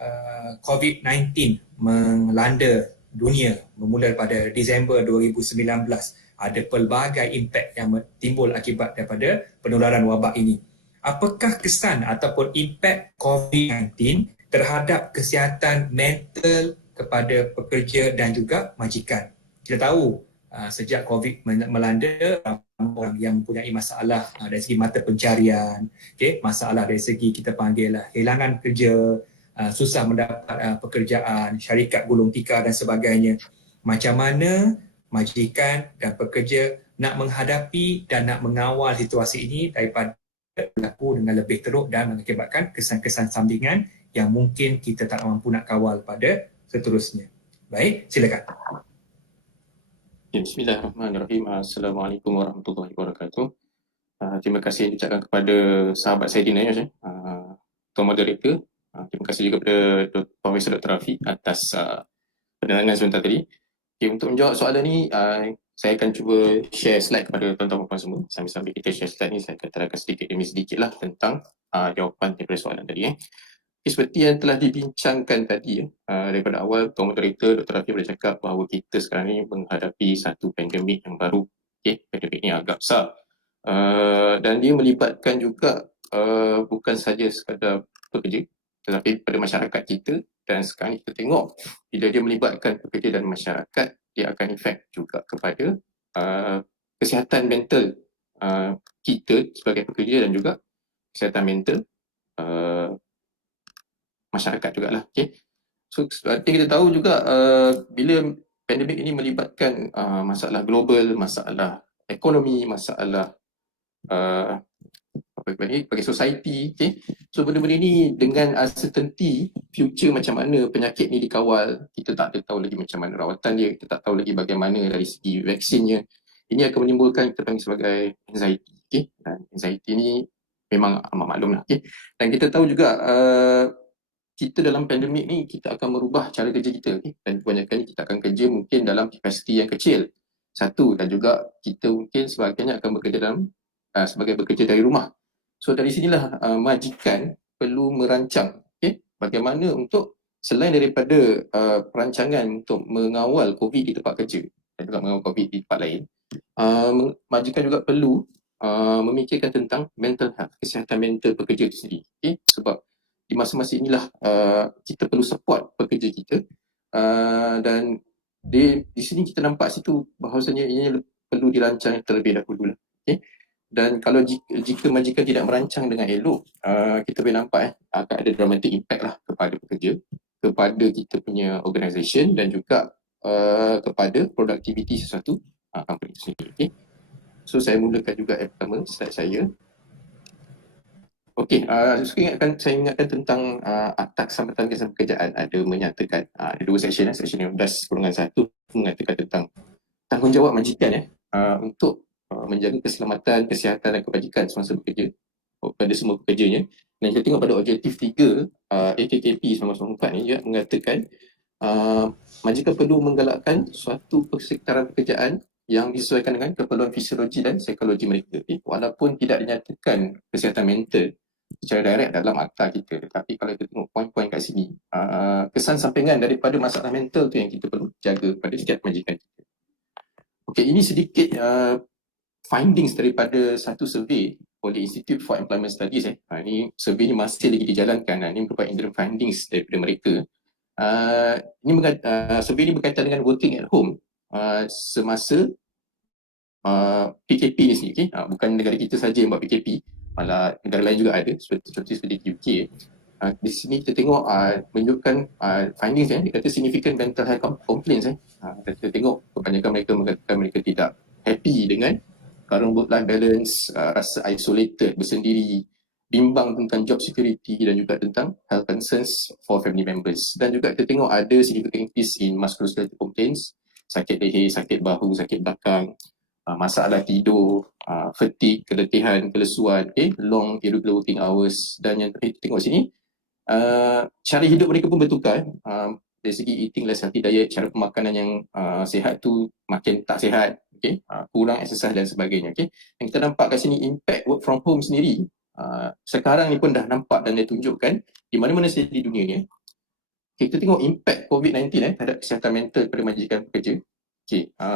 COVID-19 melanda dunia bermula pada Disember 2019, ada pelbagai impak yang timbul akibat daripada penularan wabak ini. Apakah kesan ataupun impak COVID-19 terhadap kesihatan mental kepada pekerja dan juga majikan? Kita tahu sejak COVID melanda, orang yang mempunyai masalah dari segi mata pencarian, masalah dari segi kita panggil kehilangan kerja, susah mendapat pekerjaan, syarikat gulung tikar dan sebagainya. Macam mana majikan dan pekerja nak menghadapi dan nak mengawal situasi ini daripada berlaku dengan lebih teruk dan mengakibatkan kesan-kesan sampingan yang mungkin kita tak mampu nak kawal pada seterusnya. Baik, silakan. Bismillahirrahmanirrahim. Assalamualaikum warahmatullahi wabarakatuh. Terima kasih diucapkan kepada sahabat saya Dina, Tuan Moderator. Terima kasih juga kepada Profesor Dr. Rafi atas penerangan sebentar tadi. Okay, untuk menjawab soalan ni, saya akan cuba share slide kepada tuan-tuan dan puan semua. Sambil kita share slide ni, saya akan terangkan sedikit demi sedikit lah tentang jawapan daripada soalan tadi. Seperti yang telah dibincangkan tadi daripada awal, Tuan Moderator Dr. Rafi bercakap bahawa kita sekarang ni menghadapi satu pandemik yang baru. Pandemik ni agak besar dan dia melibatkan juga bukan saja sekadar pekerja tetapi pada masyarakat kita. Dan sekarang kita tengok bila dia melibatkan pekerja dan masyarakat, dia akan efek juga kepada kesihatan mental kita sebagai pekerja dan juga kesihatan mental masyarakat jugalah. Okay. So seperti kita tahu juga bila pandemik ini melibatkan masalah global, masalah ekonomi, masalah bagi society, okay. So benda-benda ni dengan uncertainty future macam mana penyakit ni dikawal, kita tak tahu lagi macam mana rawatan dia, kita tak tahu lagi bagaimana dari segi vaksinnya. Ini akan menimbulkan kita panggil sebagai anxiety, okay. Dan anxiety ni memang amat maklum lah, okay. Dan kita tahu juga kita dalam pandemik ni kita akan merubah cara kerja kita, okay? Dan kebanyakan kita akan kerja mungkin dalam kapasiti yang kecil. Satu, dan juga kita mungkin sebagainya akan bekerja sebagai bekerja dari rumah. So dari sinilah majikan perlu merancang, okay? Bagaimana untuk selain daripada perancangan untuk mengawal COVID di tempat kerja dan juga mengawal COVID di tempat lain, majikan juga perlu memikirkan tentang mental health, kesihatan mental pekerja itu sendiri, okay? Sebab di masa-masa inilah kita perlu support pekerja kita dan di sini kita nampak situ bahawasanya ini perlu dirancang terlebih dahulu lah, okay? Dan kalau jika majikan tidak merancang dengan elok, kita boleh nampak akan ada dramatic impact lah kepada pekerja, kepada kita punya organisation dan juga kepada produktiviti sesuatu company itu sendiri, okay? So saya mulakan juga yang pertama slide saya. Okey, saya ingatkan tentang Akta Keselamatan Pekerjaan ada menyatakan ada dua seksyen, seksyen 15/1 mengatakan tentang tanggungjawab majikan untuk menjaga keselamatan, kesihatan dan kebajikan semasa bekerja pada semua pekerjanya. Dan kita tengok pada objektif 3 AKKP 1994 ni juga mengatakan majikan perlu menggalakkan suatu persekitaran pekerjaan yang disesuaikan dengan keperluan fisiologi dan psikologi mereka. Walaupun tidak dinyatakan kesihatan mental secara direct dalam akta kita, tapi kalau kita tengok poin-poin kat sini, kesan sampingan daripada masalah mental tu yang kita perlu jaga pada setiap majikan kita. Okey, ini sedikit findings daripada satu survey oleh Institute for Employment Studies. Ini survey ni masih lagi dijalankan. Ini merupakan interim findings daripada mereka. Survey ini berkaitan dengan working at home semasa PKP ni sendiri, okay? Bukan negara kita saja yang buat PKP, malah negara lain juga ada seperti UK. Di sini kita tengok menunjukkan findings dia kata significant mental health complaints. Kita tengok kebanyakan mereka mengatakan mereka tidak happy dengan current work-life balance, rasa isolated, bersendiri, bimbang tentang job security dan juga tentang health concerns for family members. Dan juga kita tengok ada significant increase in musculoskeletal complaints, sakit leher, sakit bahu, sakit belakang, masalah tidur, fatigue, keletihan, kelesuan, long irregular working hours. Dan yang kita tengok sini, cara hidup mereka pun bertukar. Dari segi eating less healthy diet, cara pemakanan yang sihat tu makin tak sihat, kurang exercise dan sebagainya. Yang kita nampak kat sini impact work from home sendiri sekarang ni pun dah nampak dan dia tunjukkan di mana-mana saja di dunia ni. Kita tengok impact COVID-19 terhadap kesihatan mental pada majikan pekerja.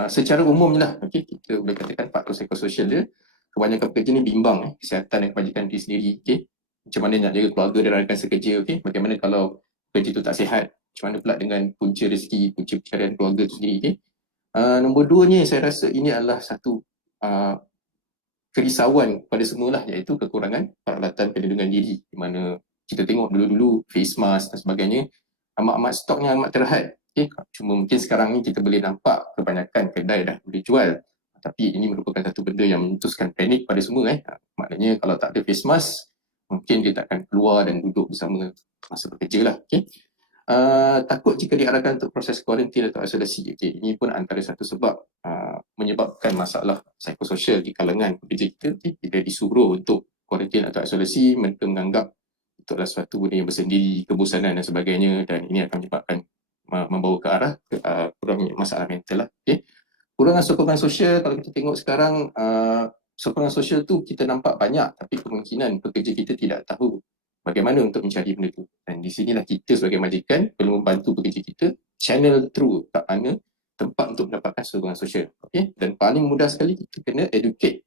Secara umumnya lah, kita boleh katakan faktor psikososial dia, kebanyakan pekerja ni bimbang kesihatan dan kebajikan diri sendiri. Macam mana nak jaga keluarga dan rakan sekerja, bagaimana kalau pekerja tu tak sihat, macam mana pula dengan punca rezeki, punca pencarian keluarga tu sendiri. Nombor 2-nya saya rasa ini adalah satu kerisauan pada semualah, iaitu kekurangan peralatan perlindungan diri, di mana kita tengok dulu-dulu face mask dan sebagainya amat-amat stoknya amat terhad. Cuma mungkin sekarang ni kita boleh nampak kebanyakan kedai dah boleh jual, tapi ini merupakan satu benda yang mencetuskan panik pada semua. Maknanya kalau tak ada face mask, mungkin dia tak akan keluar dan duduk bersama masa bekerja lah. Takut jika diarahkan untuk proses kuarantin atau isolasi. Ini pun antara satu sebab menyebabkan masalah psikososial di kalangan pekerja kita. Bila disuruh untuk kuarantin atau isolasi, mereka menganggap itu adalah suatu benda yang bersendiri, kebosanan dan sebagainya, dan ini akan menyebabkan membawa ke arah kurangnya masalah mental lah. Kurangan sokongan sosial, kalau kita tengok sekarang, sokongan sosial tu kita nampak banyak, tapi kemungkinan pekerja kita tidak tahu bagaimana untuk mencari benda tu. Dan di sinilah kita sebagai majikan perlu membantu pekerja kita channel through kat mana tempat untuk mendapatkan sokongan sosial. Dan paling mudah sekali kita kena educate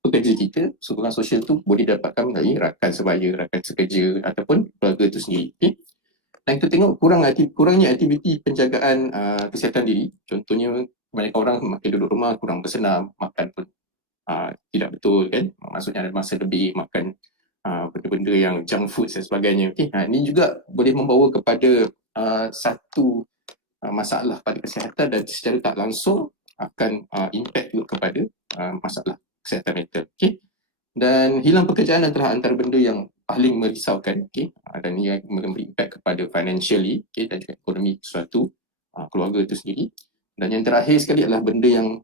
pekerja kita. Sokongan sosial tu boleh didapatkan dari rakan sebaya, rakan sekerja ataupun keluarga tu sendiri. Dan kita tengok kurangnya aktiviti penjagaan kesihatan diri. Contohnya kebanyakan orang makin duduk rumah, kurang bersenam, makan pun tidak betul kan, maksudnya ada masa lebih makan benda-benda yang junk food dan sebagainya. Ini juga boleh membawa kepada satu masalah pada kesihatan dan secara tak langsung akan impact juga kepada masalah kesihatan mental. Dan hilang pekerjaan adalah antara benda yang paling merisaukan, dan ia memberi impact kepada financially, dan juga ekonomi suatu keluarga itu sendiri. Dan yang terakhir sekali adalah benda yang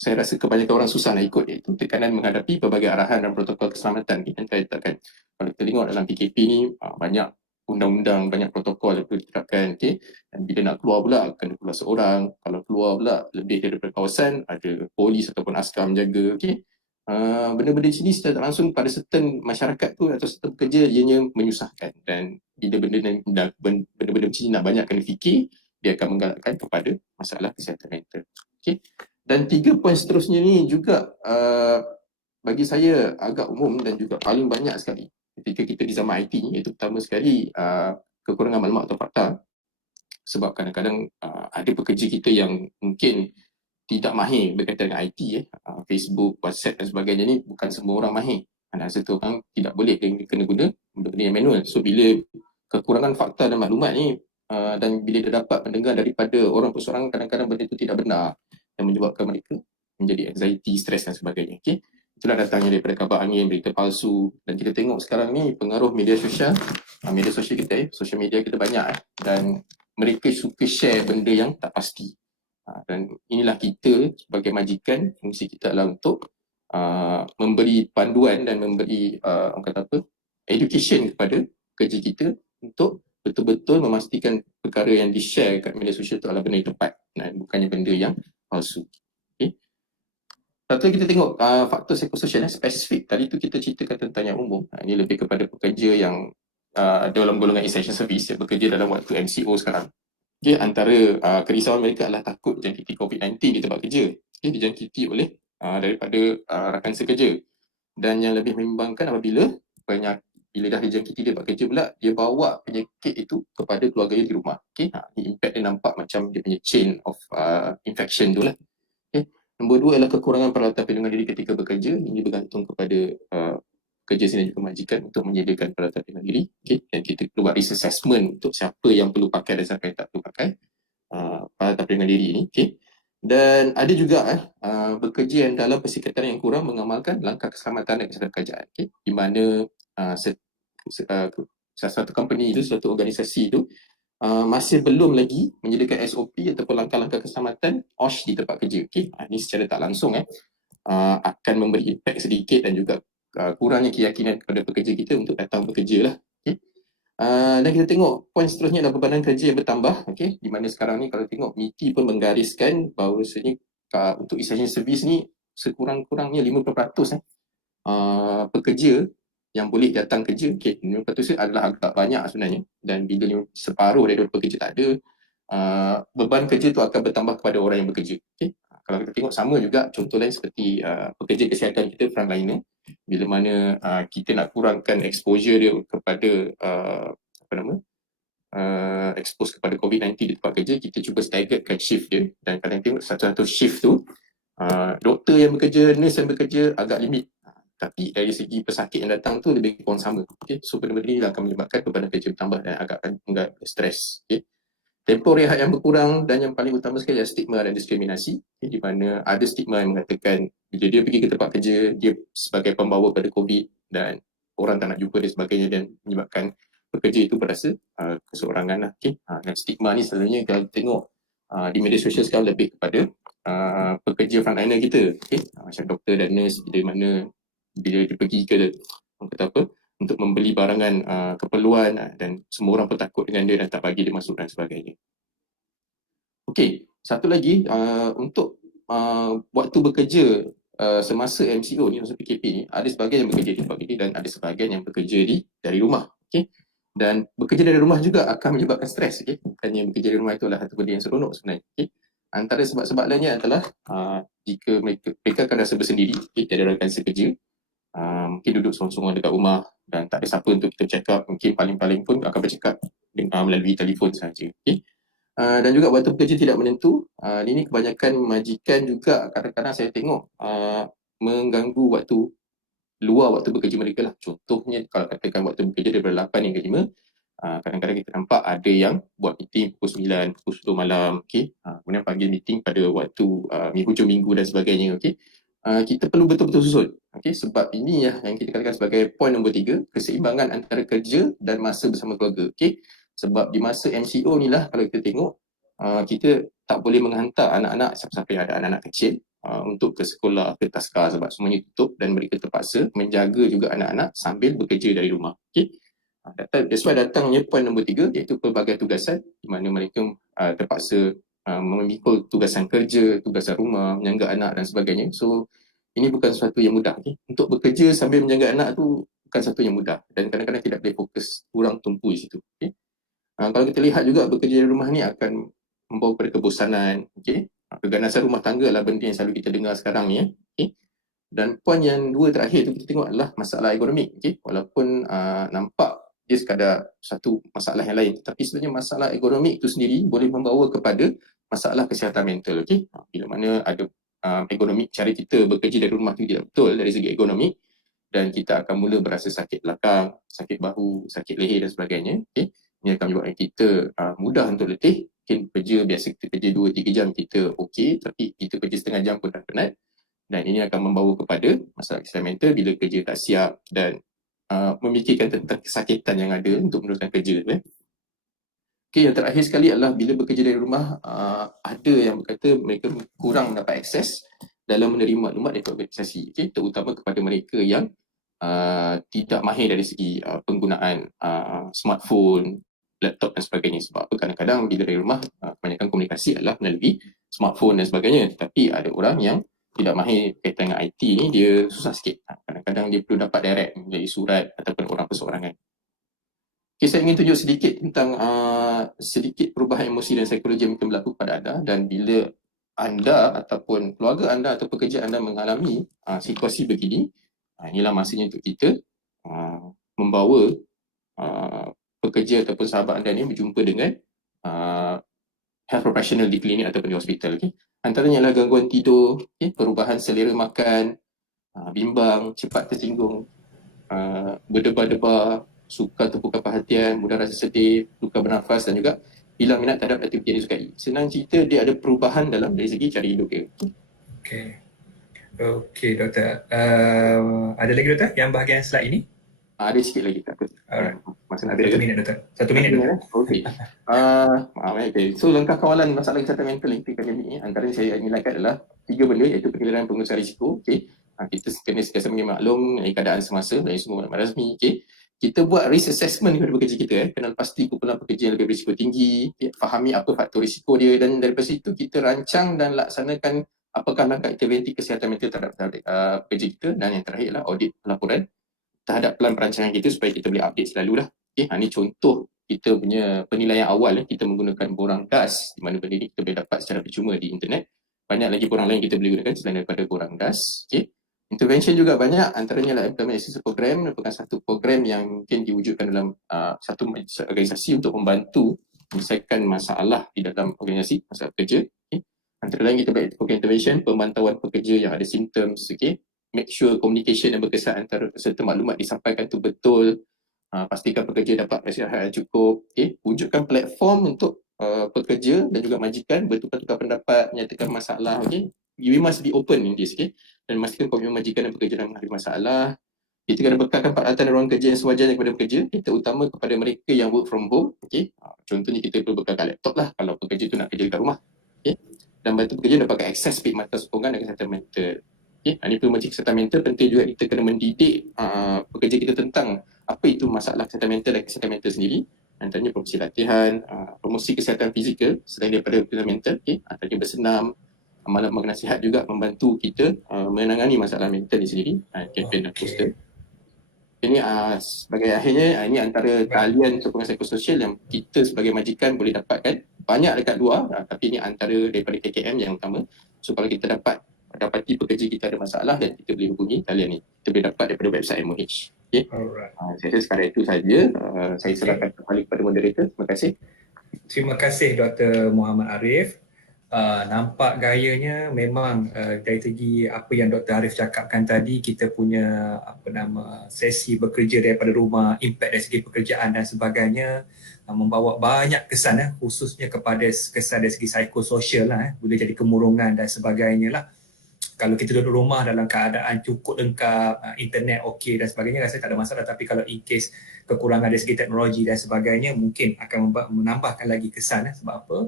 saya rasa kebanyakan orang susah nak ikut, iaitu tekanan menghadapi pelbagai arahan dan protokol keselamatan. Yang saya katakan, kalau kita tengok dalam PKP ni, banyak undang-undang, banyak protokol yang perlu diterapkan. Dan bila nak keluar pula, kena keluar seorang. Kalau keluar pula, lebih daripada kawasan, ada polis ataupun askar menjaga. Benda-benda sini secara langsung pada certain masyarakat tu atau certain pekerja, ianya menyusahkan. Dan bila benda-benda macam ni nak banyak kena fikir, dia akan menggalakkan kepada masalah kesihatan mental. Dan 3 poin seterusnya ni juga bagi saya agak umum dan juga paling banyak sekali ketika kita di zaman IT ni, iaitu pertama sekali kekurangan maklumat atau fakta. Sebab kadang-kadang ada pekerja kita yang mungkin tidak mahir berkaitan dengan IT, Facebook, WhatsApp dan sebagainya ni bukan semua orang mahir. Dan satu orang tidak boleh kena guna benda-benda yang manual. So bila kekurangan fakta dan maklumat ni dan bila dia dapat mendengar daripada orang perseorangan, kadang-kadang benda itu tidak benar yang menyebabkan mereka menjadi anxiety, stres dan sebagainya. Itulah datangnya daripada kabar angin, berita palsu. Dan kita tengok sekarang ni pengaruh media sosial kita, social media kita banyak dan mereka suka share benda yang tak pasti. Dan inilah kita sebagai majikan, fungsi kita adalah untuk memberi panduan dan memberi education kepada kerja kita untuk betul-betul memastikan perkara yang di-share kat media sosial itu adalah benda yang tepat dan bukannya benda yang palsu. Satu kita tengok faktor psikososial yang spesifik. Tadi tu kita ceritakan tentang yang umum. Ini lebih kepada pekerja yang dalam golongan essential service yang bekerja dalam waktu MCO sekarang. Antara kerisauan mereka adalah takut jangkiti COVID-19 di tempat kerja. Dijangkiti oleh daripada rakan sekerja. Dan yang lebih membimbangkan apabila bila dah dijangkiti dia tempat kerja pula, dia bawa penyakit itu kepada keluarga dia di rumah. Impact dia nampak macam dia punya chain of infection tu lah. Nombor 2 adalah kekurangan peralatan perlindungan diri ketika bekerja. Ini bergantung kepada kerja sini juga majikan untuk menyediakan peralatan perlindungan diri. Dan kita perlu buat risk assessment untuk siapa yang perlu pakai dan siapa yang tak perlu pakai peralatan perlindungan diri ini. Dan ada juga bekerja yang dalam persekatan yang kurang mengamalkan langkah keselamatan dan kesihatan kerjaan. Di mana satu company itu, satu organisasi itu masih belum lagi menyediakan SOP ataupun langkah-langkah keselamatan OSH di tempat kerja. Ini secara tak langsung akan memberi impact sedikit dan juga kurangnya keyakinan kepada pekerja kita untuk datang bekerja lah. Dan kita tengok poin seterusnya adalah bebanan kerja yang bertambah. Di mana sekarang ni kalau tengok MITI pun menggariskan bahawa untuk essential service ni sekurang-kurangnya 50% pekerja yang boleh datang kerja. 50% adalah agak banyak sebenarnya. Dan bila separuh daripada pekerja tak ada, beban kerja tu akan bertambah kepada orang yang bekerja. Kalau kita tengok sama juga contoh lain seperti pekerja kesihatan kita, frontliner. Bila mana kita nak kurangkan exposure dia kepada expose kepada COVID-19 di tempat kerja, kita cuba staggerkan shift dia. Dan kalau tengok satu-satu shift tu, doktor yang bekerja, nurse yang bekerja agak limit. Tapi dari segi pesakit yang datang tu lebih kurang sama. So benda-benda ni akan menyebabkan beban kerja bertambah dan agak stres. Tempoh rehat yang berkurang dan yang paling utama sekali adalah stigma dan diskriminasi. Di mana ada stigma yang mengatakan bila dia pergi ke tempat kerja, dia sebagai pembawa pada COVID dan orang tak nak jumpa dia sebagainya dan menyebabkan pekerja itu berasa keseorangan lah. Dan stigma ni selalunya kalau tengok di media sosial sekarang lebih kepada pekerja frontliner kita. Macam doktor dan nurse bila dia pergi ke untuk membeli barangan keperluan dan semua orang pun takut dengan dia dan tak bagi dia masuk dan sebagainya. Satu lagi untuk waktu bekerja semasa MCO ni, masa PKP ni, ada sebahagian yang bekerja di tempat kerja dan ada sebahagian yang bekerja dari rumah. Dan bekerja dari rumah juga akan menyebabkan stres. Bukannya bekerja dari rumah itu adalah satu benda yang seronok sebenarnya. Antara sebab-sebab lainnya adalah jika mereka akan rasa bersendiri, tiada rakan sekerja, mungkin duduk sorang-sorang dekat rumah dan tak ada siapa untuk kita check up, mungkin paling-paling pun akan bercakap melalui telefon sahaja. Dan juga waktu bekerja tidak menentu. Ini kebanyakan majikan juga kadang-kadang saya tengok mengganggu waktu luar waktu bekerja mereka lah. Contohnya kalau katakan waktu bekerja daripada 8 hingga 5, kadang-kadang kita nampak ada yang buat meeting pukul 9, pukul 10 malam, okey. Kemudian panggil meeting pada waktu hujung minggu dan sebagainya, okey. Kita perlu betul-betul susun, okey. Sebab ini yang kita katakan sebagai point nombor 3, keseimbangan antara kerja dan masa bersama keluarga, okey. Sebab di masa MCO ni lah kalau kita tengok, kita tak boleh menghantar anak-anak, siapa-siapa yang ada anak-anak kecil untuk ke sekolah, ke taskar sebab semuanya tutup dan mereka terpaksa menjaga juga anak-anak sambil bekerja dari rumah. Okay? That's why datangnya point nombor 3 iaitu pelbagai tugasan di mana mereka terpaksa memikul tugasan kerja, tugasan rumah, menjaga anak dan sebagainya. So ini bukan sesuatu yang mudah. Okay? Untuk bekerja sambil menjaga anak tu bukan sesuatu yang mudah dan kadang-kadang tidak boleh fokus, kurang tumpu di situ. Okay? Kalau kita lihat juga bekerja dari rumah ni akan membawa kepada kebosanan, okay? Keganasan rumah tangga lah benda yang selalu kita dengar sekarang ni. Okay? Dan poin yang 2 terakhir tu kita tengok adalah masalah ekonomi. Okay? Walaupun nampak dia sekadar satu masalah yang lain, tapi sebenarnya masalah ekonomi itu sendiri boleh membawa kepada masalah kesihatan mental. Okay? Bila mana ada ekonomi, cara kita bekerja dari rumah tu tidak betul dari segi ekonomi dan kita akan mula berasa sakit belakang, sakit bahu, sakit leher dan sebagainya. Okay? Ini akan menyebabkan kita mudah untuk letih. Mungkin kerja, biasa kita kerja 2-3 jam kita okey, tapi kita kerja setengah jam pun dah penat. Dan ini akan membawa kepada masalah kesihatan mental bila kerja tak siap dan memikirkan tentang kesakitan yang ada untuk meneruskan kerja. Okey, yang terakhir sekali adalah bila bekerja dari rumah, ada yang berkata mereka kurang mendapat akses dalam menerima maklumat dari organisasi. Okay? Terutama kepada mereka yang tidak mahir dari segi penggunaan smartphone, laptop dan sebagainya. Sebab apa? Kadang-kadang bila dari rumah kebanyakan komunikasi adalah melalui smartphone dan sebagainya. Tapi ada orang yang tidak mahir kaitan dengan IT ni, dia susah sikit. Kadang-kadang dia perlu dapat direct melalui surat ataupun orang perseorangan. Okay, saya ingin tunjuk sedikit tentang sedikit perubahan emosi dan psikologi yang mungkin berlaku pada anda, dan bila anda ataupun keluarga anda atau pekerja anda mengalami situasi begini, inilah masanya untuk kita membawa pekerja ataupun sahabat anda ni berjumpa dengan health professional di klinik ataupun di hospital. Okay? Antaranya adalah gangguan tidur, okay? Perubahan selera makan, bimbang, cepat tersinggung, berdebar-debar, sukar tumpukan perhatian, mudah rasa sedih, luka bernafas dan juga hilang minat terhadap aktiviti yang disukai. Senang cerita, dia ada perubahan dalam dari segi cara hidup dia. Okey, doktor. Ada lagi doktor yang bahagian slide ini? Ada sikit lagi tak? Alright. Masa nak 1 minit doktor. 1 minit doktor. Okey. Okay. So langkah kawalan masalah kesihatan mental yang kita kali ini, antara yang saya nilaikan adalah 3 benda, iaitu penilaian pengurusan risiko. Okay. Kita kena sentiasa mengaklum keadaan semasa dari semua maklumat rasmi. Okay. Kita buat risk assessment kepada pekerja kita. Kenal pasti kumpulan pekerja yang lebih berisiko tinggi, fahami apa faktor risiko dia, dan daripada situ kita rancang dan laksanakan apakah langkah intervensi kesihatan mental terhadap pekerja kita. Dan yang terakhir adalah audit pelaporan terhadap pelan perancangan kita supaya kita boleh update selalu lah. Okay, ini contoh kita punya penilaian awal. Kita menggunakan borang DAS, di mana benda ni kita boleh dapat secara percuma di internet. Banyak lagi borang lain kita boleh gunakan selain daripada borang DAS. Okay. Intervention juga banyak, antaranya adalah Employment Assistance Program, merupakan satu program yang mungkin diwujudkan dalam satu organisasi untuk membantu menyelesaikan masalah di dalam organisasi, masalah kerja. Okay. Antara lain kita buat program intervention, pemantauan pekerja yang ada symptoms, okay. Make sure communication yang berkesan antara serta maklumat disampaikan itu betul, pastikan pekerja dapat istirahat yang cukup, okay. Wujudkan platform untuk pekerja dan juga majikan bertukar-tukar pendapat, menyatakan masalah, okay. We must be open in this, okay. Dan memastikan komitmen majikan dan pekerja dalam menghadapi masalah. Kita kena bekalkan peralatan dan ruang kerja yang sewajarnya kepada pekerja, terutama kepada mereka yang work from home, okay. Contohnya kita perlu bekalkan laptop lah kalau pekerja tu nak kerja dekat rumah, okay. Dan bantu pekerja dapatkan akses perkhidmatan sokongan dan kesihatan mental. Okay. Ini perlu macam kesihatan mental, penting juga kita kena mendidik pekerja kita tentang apa itu masalah kesihatan mental dan kesihatan mental sendiri. Antaranya promosi latihan, promosi kesihatan fizikal selain daripada kesihatan mental, okay. Antaranya bersenam, malam nasihat juga membantu kita menangani masalah mental di sendiri, kempen dan poster. Ini sebagai akhirnya, ini antara talian sokongan psikososial yang kita sebagai majikan boleh dapatkan. Banyak dekat luar, tapi ini antara daripada KKM yang utama. So kalau kita dapati pekerja kita ada masalah dan kita boleh hubungi talian ni, kita boleh dapat daripada website MOH. Okay. Saya rasa sekarang itu sahaja. Saya serahkan kembali kepada moderator. Terima kasih. Terima kasih Dr. Muhammad Arif. Nampak gayanya memang dari segi apa yang Dr. Arif cakapkan tadi, kita punya sesi bekerja daripada rumah, impact dari segi pekerjaan dan sebagainya membawa banyak kesan, khususnya kepada kesan dari segi psikososial lah, boleh jadi kemurungan dan sebagainya lah. Kalau kita duduk rumah dalam keadaan cukup lengkap, internet okey dan sebagainya, rasa tak ada masalah. Tapi kalau in case kekurangan dari segi teknologi dan sebagainya, mungkin akan menambahkan lagi kesan. Sebab apa?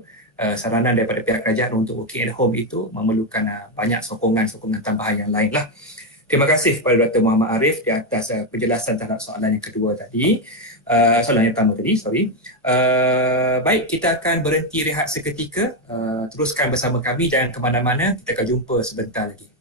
Saranan daripada pihak kerajaan untuk working at home itu memerlukan banyak sokongan tambahan yang lain lah. Terima kasih kepada Dr. Muhammad Arif di atas penjelasan terhadap soalan yang kedua tadi. Soalan yang pertama tadi, sorry. Baik, kita akan berhenti rehat seketika. Teruskan bersama kami, jangan ke mana-mana. Kita akan jumpa sebentar lagi.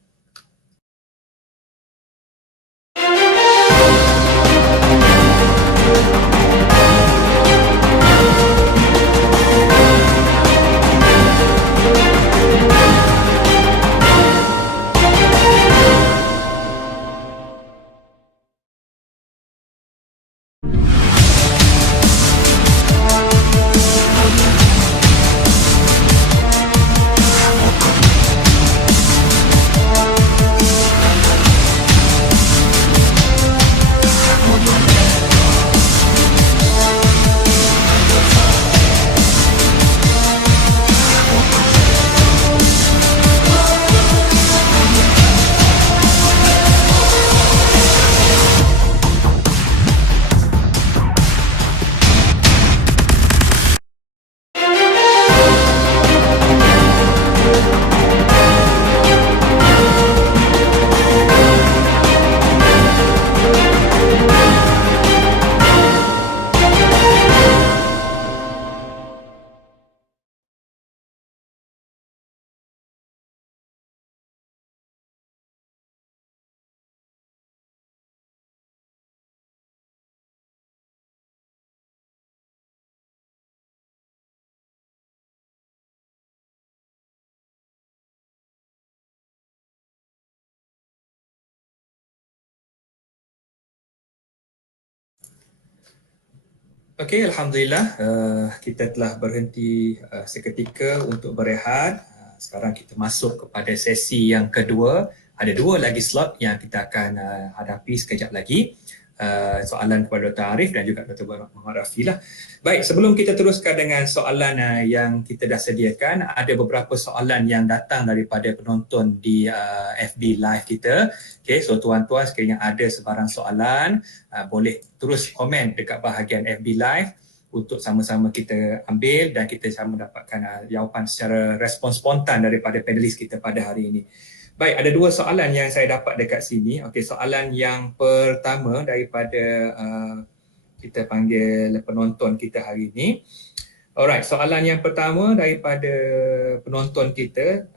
Okey, Alhamdulillah kita telah berhenti seketika untuk berehat. Sekarang kita masuk kepada sesi yang kedua. Ada 2 lagi slot yang kita akan hadapi sekejap lagi. Soalan kepada Dr. Arif dan juga Dr. Muhammad Rafi lah. Baik, sebelum kita teruskan dengan soalan yang kita dah sediakan, ada beberapa soalan yang datang daripada penonton di FB Live kita. Okay, so tuan-tuan sekiranya ada sebarang soalan, boleh terus komen dekat bahagian FB Live untuk sama-sama kita ambil dan kita sama dapatkan jawapan secara respon spontan daripada panelis kita pada hari ini. Baik, ada 2 soalan yang saya dapat dekat sini. Okey, soalan yang pertama daripada kita panggil penonton kita hari ini. Alright, soalan yang pertama daripada penonton kita,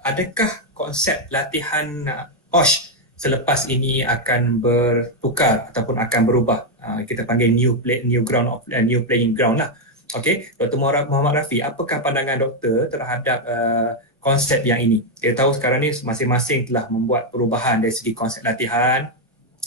adakah konsep latihan OSH selepas ini akan bertukar ataupun akan berubah? Kita panggil new playing ground lah. Okey, Dr. Muhammad Rafi, apakah pandangan doktor terhadap konsep yang ini? Kita tahu sekarang ni masing-masing telah membuat perubahan dari segi konsep latihan.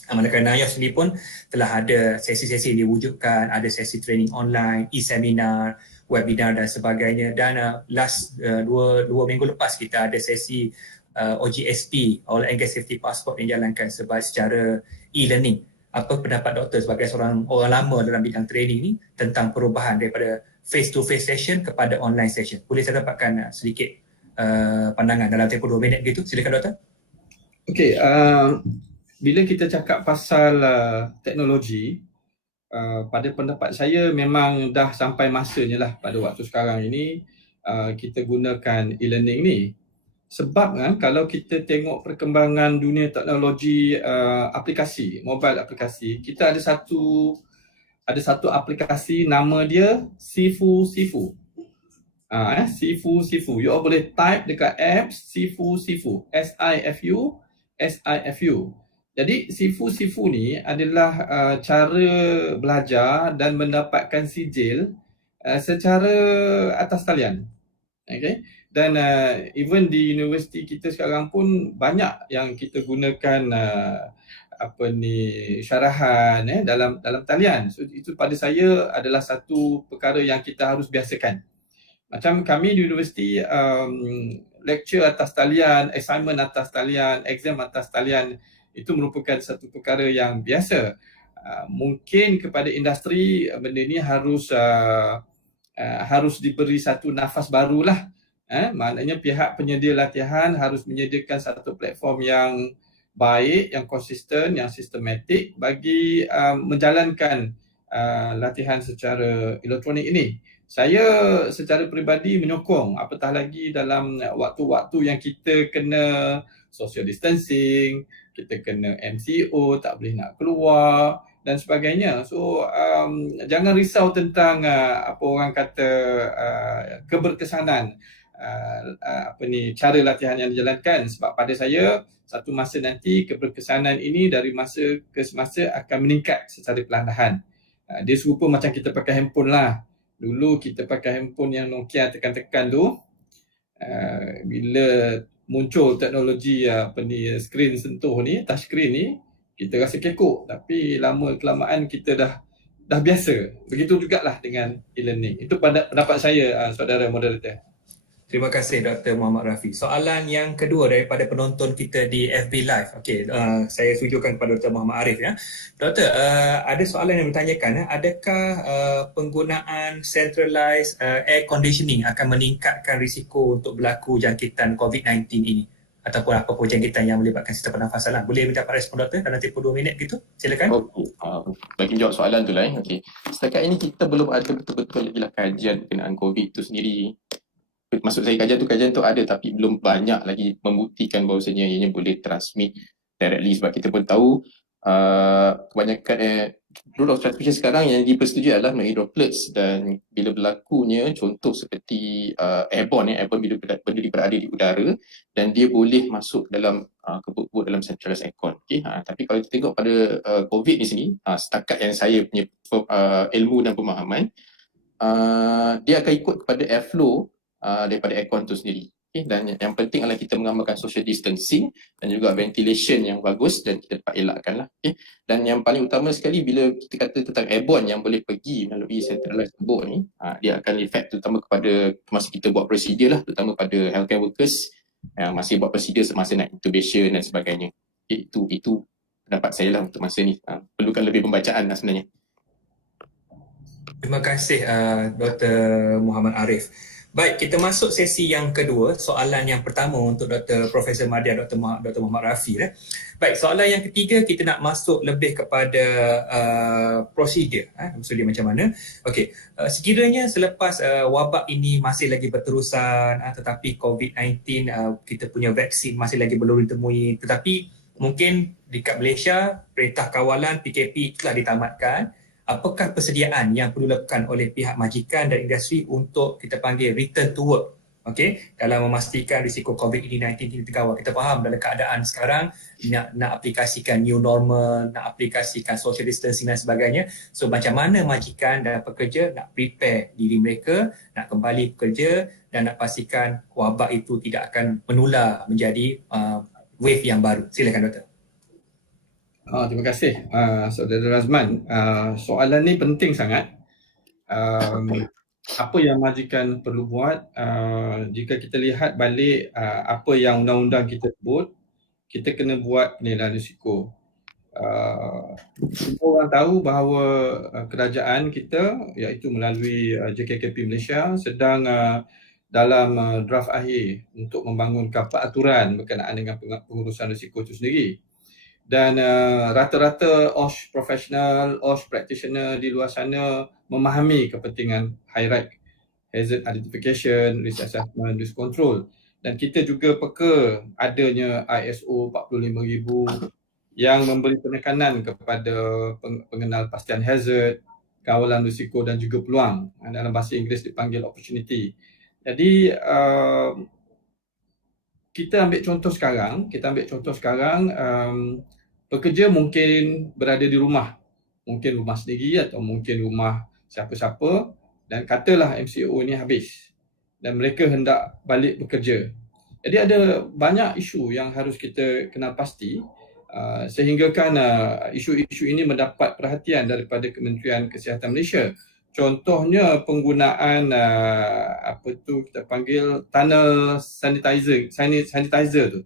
Manakala NIOSH sendiri pun telah ada sesi-sesi yang diwujudkan, ada sesi training online, e-seminar, webinar dan sebagainya. Dan last 2 minggu lepas kita ada sesi OGSP, All Engage Safety Passport yang dijalankan secara e-learning. Apa pendapat doktor sebagai seorang orang lama dalam bidang training ni tentang perubahan daripada face-to-face session kepada online session? Boleh saya dapatkan sedikit pandangan dalam tempoh 2 minit gitu? Silakan doktor. Okey, bila kita cakap pasal teknologi, pada pendapat saya memang dah sampai masanya lah pada waktu sekarang ini kita gunakan e-learning ni. Sebab kan kalau kita tengok perkembangan dunia teknologi aplikasi, mobile aplikasi, kita ada satu aplikasi nama dia Sifu. Sifu. You all boleh type dekat apps Sifu. SIFU. Jadi Sifu ni adalah cara belajar dan mendapatkan sijil secara atas talian. Okay? Dan even di universiti kita sekarang pun banyak yang kita gunakan syarahan dalam talian. So itu pada saya adalah satu perkara yang kita harus biasakan. Macam kami di universiti, lecture atas talian, assignment atas talian, exam atas talian itu merupakan satu perkara yang biasa. Mungkin kepada industri benda ni harus diberi satu nafas barulah. Maknanya pihak penyedia latihan harus menyediakan satu platform yang baik, yang konsisten, yang sistematik bagi menjalankan latihan secara elektronik ini. Saya secara peribadi menyokong, apatah lagi dalam waktu-waktu yang kita kena social distancing, kita kena MCO, tak boleh nak keluar dan sebagainya. So jangan risau tentang apa orang kata keberkesanan cara latihan yang dijalankan, sebab pada saya satu masa nanti keberkesanan ini dari masa ke semasa akan meningkat secara perlahan-lahan. Dia serupa macam kita pakai handphone lah. Dulu kita pakai handphone yang Nokia tekan-tekan tu, bila muncul teknologi skrin sentuh ni, touch screen ni, kita rasa kekok, tapi lama kelamaan kita dah biasa. Begitu jugalah dengan e-learning. Itu pendapat saya, saudara moderator. Terima kasih Dr. Muhammad Rafi. Soalan yang kedua daripada penonton kita di FB Live. Okey, saya tujukan kepada Dr. Muhammad Arif ya. Doktor, ada soalan yang bertanyakan, adakah penggunaan centralized air conditioning akan meningkatkan risiko untuk berlaku jangkitan COVID-19 ini? Ataupun apa-apa jangkitan yang melibatkan sistem pernafasan lah. Boleh minta respon Doktor dalam tempoh 2 minit gitu? Silakan. Okey, bagi jawab soalan tu lah. Okey. Setakat ini kita belum ada betul-betul lagi lah kajian berkenaan COVID itu sendiri. Maksud saya kajian tu ada, tapi belum banyak lagi membuktikan bahawasanya ianya boleh transmit directly, sebab kita pun tahu kebanyakan rule of transmission sekarang yang dipersetujui adalah melalui droplets, dan bila berlakunya contoh seperti airborne bila benda berada di udara dan dia boleh masuk dalam kebut-kebut dalam centralized aircon. Okay? Tapi kalau kita tengok pada COVID ni sini, setakat yang saya punya ilmu dan pemahaman, dia akan ikut kepada airflow daripada aircon tu sendiri. Okay? Dan yang penting adalah kita mengamalkan social distancing dan juga ventilation yang bagus dan kita dapat elakkan lah. Okay? Dan yang paling utama sekali bila kita kata tentang airborne yang boleh pergi melalui centralized kebut ni, dia akan efek terutama kepada masa kita buat prosedur lah, terutama pada healthcare workers yang masih buat prosedur semasa nak intubation dan sebagainya. Okay? Itu pendapat saya lah untuk masa ni. Perlukan lebih pembacaan lah sebenarnya. Terima kasih Dr. Muhammad Arif. Baik, kita masuk sesi yang kedua. Soalan yang pertama untuk Dr. Profesor Madya, Dr. Muhammad Rafi. Baik, soalan yang ketiga kita nak masuk lebih kepada prosedur. Prosedur macam mana? Okey, sekiranya selepas wabak ini masih lagi berterusan, tetapi COVID-19 kita punya vaksin masih lagi belum ditemui, tetapi mungkin dekat Malaysia Perintah Kawalan PKP telah ditamatkan. Apakah persediaan yang perlu dilakukan oleh pihak majikan dan industri untuk kita panggil return to work, okay, dalam memastikan risiko COVID-19 ini terkawal? Kita faham dalam keadaan sekarang nak aplikasikan new normal, nak aplikasikan social distancing dan sebagainya. So macam mana majikan dan pekerja nak prepare diri mereka nak kembali bekerja dan nak pastikan wabak itu tidak akan menular menjadi wave yang baru? Silakan Doktor. Terima kasih Saudara Razman. Soalan ni penting sangat. Apa yang majikan perlu buat, jika kita lihat balik apa yang undang-undang kita sebut, kita kena buat penilaian risiko. Semua orang tahu bahawa kerajaan kita, iaitu melalui JKKP Malaysia, sedang dalam draft akhir untuk membangunkan peraturan berkenaan dengan pengurusan risiko itu sendiri. Dan rata-rata OSH professional, OSH practitioner di luar sana memahami kepentingan high risk hazard identification, risk assessment, risk control. Dan kita juga peka adanya ISO 45000 yang memberi penekanan kepada pengenalpastian hazard, kawalan risiko dan juga peluang. Dalam bahasa Inggeris dipanggil opportunity. Jadi kita ambil contoh sekarang, pekerja mungkin berada di rumah, mungkin rumah sendiri atau mungkin rumah siapa-siapa, dan katalah MCO ni habis dan mereka hendak balik bekerja. Jadi ada banyak isu yang harus kita kenal pasti sehinggakan isu-isu ini mendapat perhatian daripada Kementerian Kesihatan Malaysia. contohnya penggunaan apa tu kita panggil tunnel sanitizer tu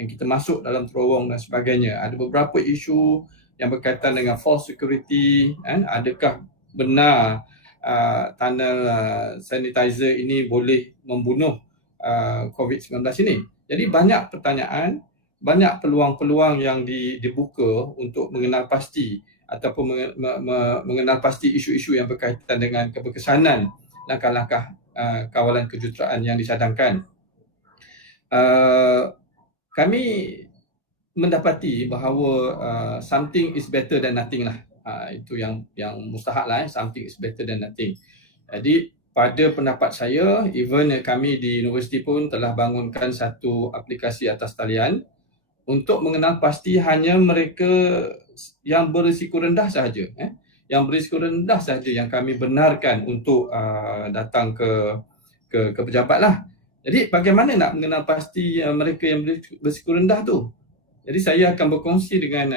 yang kita masuk dalam terowong dan sebagainya. Ada beberapa isu yang berkaitan dengan false security, adakah benar tunnel sanitizer ini boleh membunuh COVID-19 ini. Jadi banyak pertanyaan, banyak peluang-peluang yang dibuka untuk mengenal pasti ataupun mengenal pasti isu-isu yang berkaitan dengan keberkesanan langkah-langkah kawalan kejuruteraan yang dicadangkan. Kami mendapati bahawa something is better than nothing lah. Itu yang mustahak lah, something is better than nothing. Jadi pada pendapat saya, even kami di universiti pun telah bangunkan satu aplikasi atas talian untuk mengenal pasti hanya mereka yang berisiko rendah sahaja. Yang berisiko rendah sahaja yang kami benarkan untuk datang ke pejabat lah. Jadi bagaimana nak mengenal pasti mereka yang berisiko rendah tu? Jadi saya akan berkongsi dengan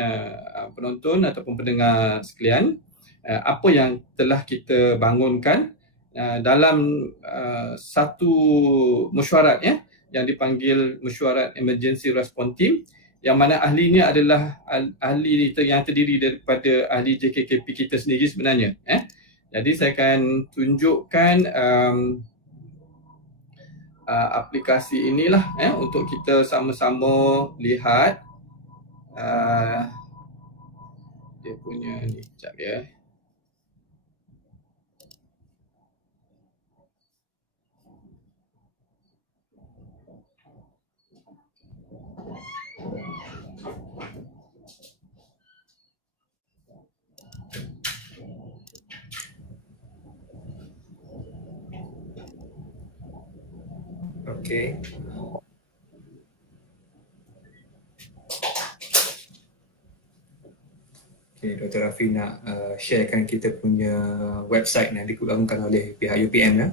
penonton ataupun pendengar sekalian apa yang telah kita bangunkan dalam satu mesyuarat yang dipanggil mesyuarat Emergency Response Team, yang mana ahlinya adalah ahli yang terdiri daripada ahli JKKP kita sendiri sebenarnya. Jadi saya akan tunjukkan aplikasi inilah untuk kita sama-sama lihat dia punya ni, sekejap ya. Okay. Okay, Dr. Rafi nak sharekan kita punya website yang dikembangkan oleh pihak UPM ya.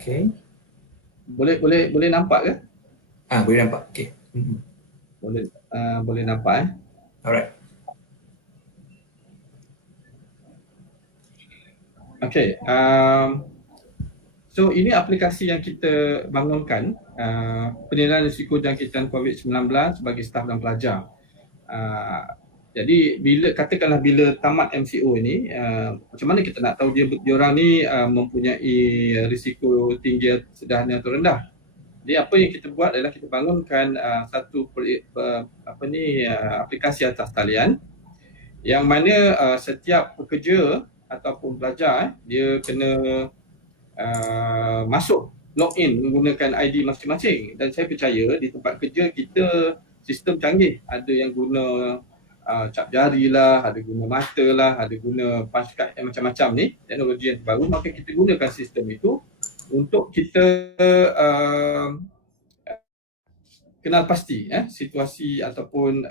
Okay. Boleh nampak ke? Boleh nampak. Okay. Boleh nampak Alright. Okay. So ini aplikasi yang kita bangunkan, penilaian risiko jangkitan COVID-19 bagi staf dan pelajar. Jadi katakanlah bila tamat MCO ini, macam mana kita nak tahu diorang ni mempunyai risiko tinggi, sederhana atau rendah? Jadi apa yang kita buat adalah kita bangunkan satu aplikasi atas talian yang mana setiap pekerja ataupun pelajar dia kena masuk login menggunakan ID masing-masing. Dan saya percaya di tempat kerja kita sistem canggih, ada yang guna cap jari lah, ada guna mata lah, ada guna punch card yang macam-macam ni, teknologi yang terbaru. Maka kita gunakan sistem itu untuk kita kenal pasti situasi ataupun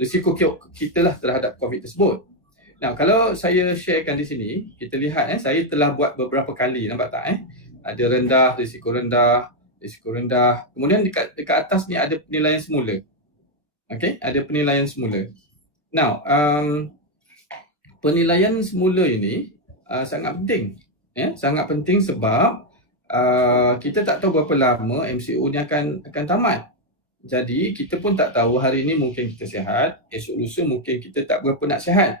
risiko kita lah terhadap COVID tersebut. Nah, kalau saya sharekan di sini, kita lihat saya telah buat beberapa kali, nampak tak Ada rendah, risiko rendah, risiko rendah. Kemudian dekat atas ni ada penilaian semula. Okey, ada penilaian semula. Now, penilaian semula ini sangat penting. Sangat penting sebab kita tak tahu berapa lama MCO ni akan tamat. Jadi kita pun tak tahu hari ini mungkin kita sihat, esok lusa mungkin kita tak berapa nak sihat.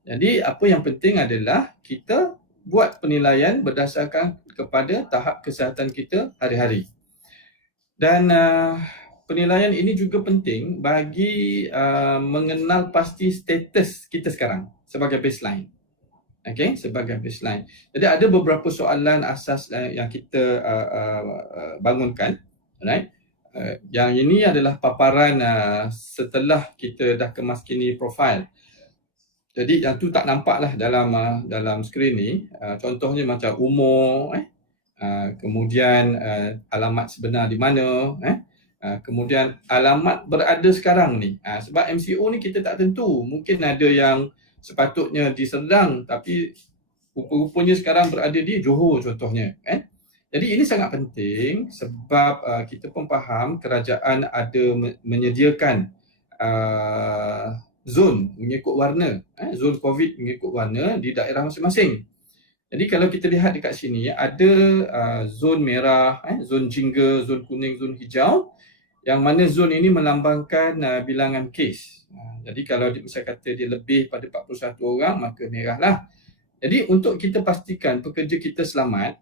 Jadi apa yang penting adalah kita buat penilaian berdasarkan kepada tahap kesihatan kita hari-hari. Dan penilaian ini juga penting bagi mengenal pasti status kita sekarang sebagai baseline. Okay, sebagai baseline. Jadi ada beberapa soalan asas yang kita bangunkan. Right? Yang ini adalah paparan setelah kita dah kemaskini profil. Jadi yang tu tak nampak lah dalam skrin ni. Contohnya macam umur, kemudian alamat sebenar di mana, kemudian alamat berada sekarang ni. Sebab MCO ni kita tak tentu. Mungkin ada yang sepatutnya di Serdang tapi rupa-rupanya sekarang berada di Johor contohnya. Jadi ini sangat penting sebab kita pun faham kerajaan ada menyediakan zon mengikut warna, zon COVID mengikut warna di daerah masing-masing. Jadi kalau kita lihat dekat sini ada zon merah, zon jingga, zon kuning, zon hijau, yang mana zon ini melambangkan bilangan kes. Jadi kalau saya kata dia lebih pada 41 orang, maka merah lah. Jadi untuk kita pastikan pekerja kita selamat,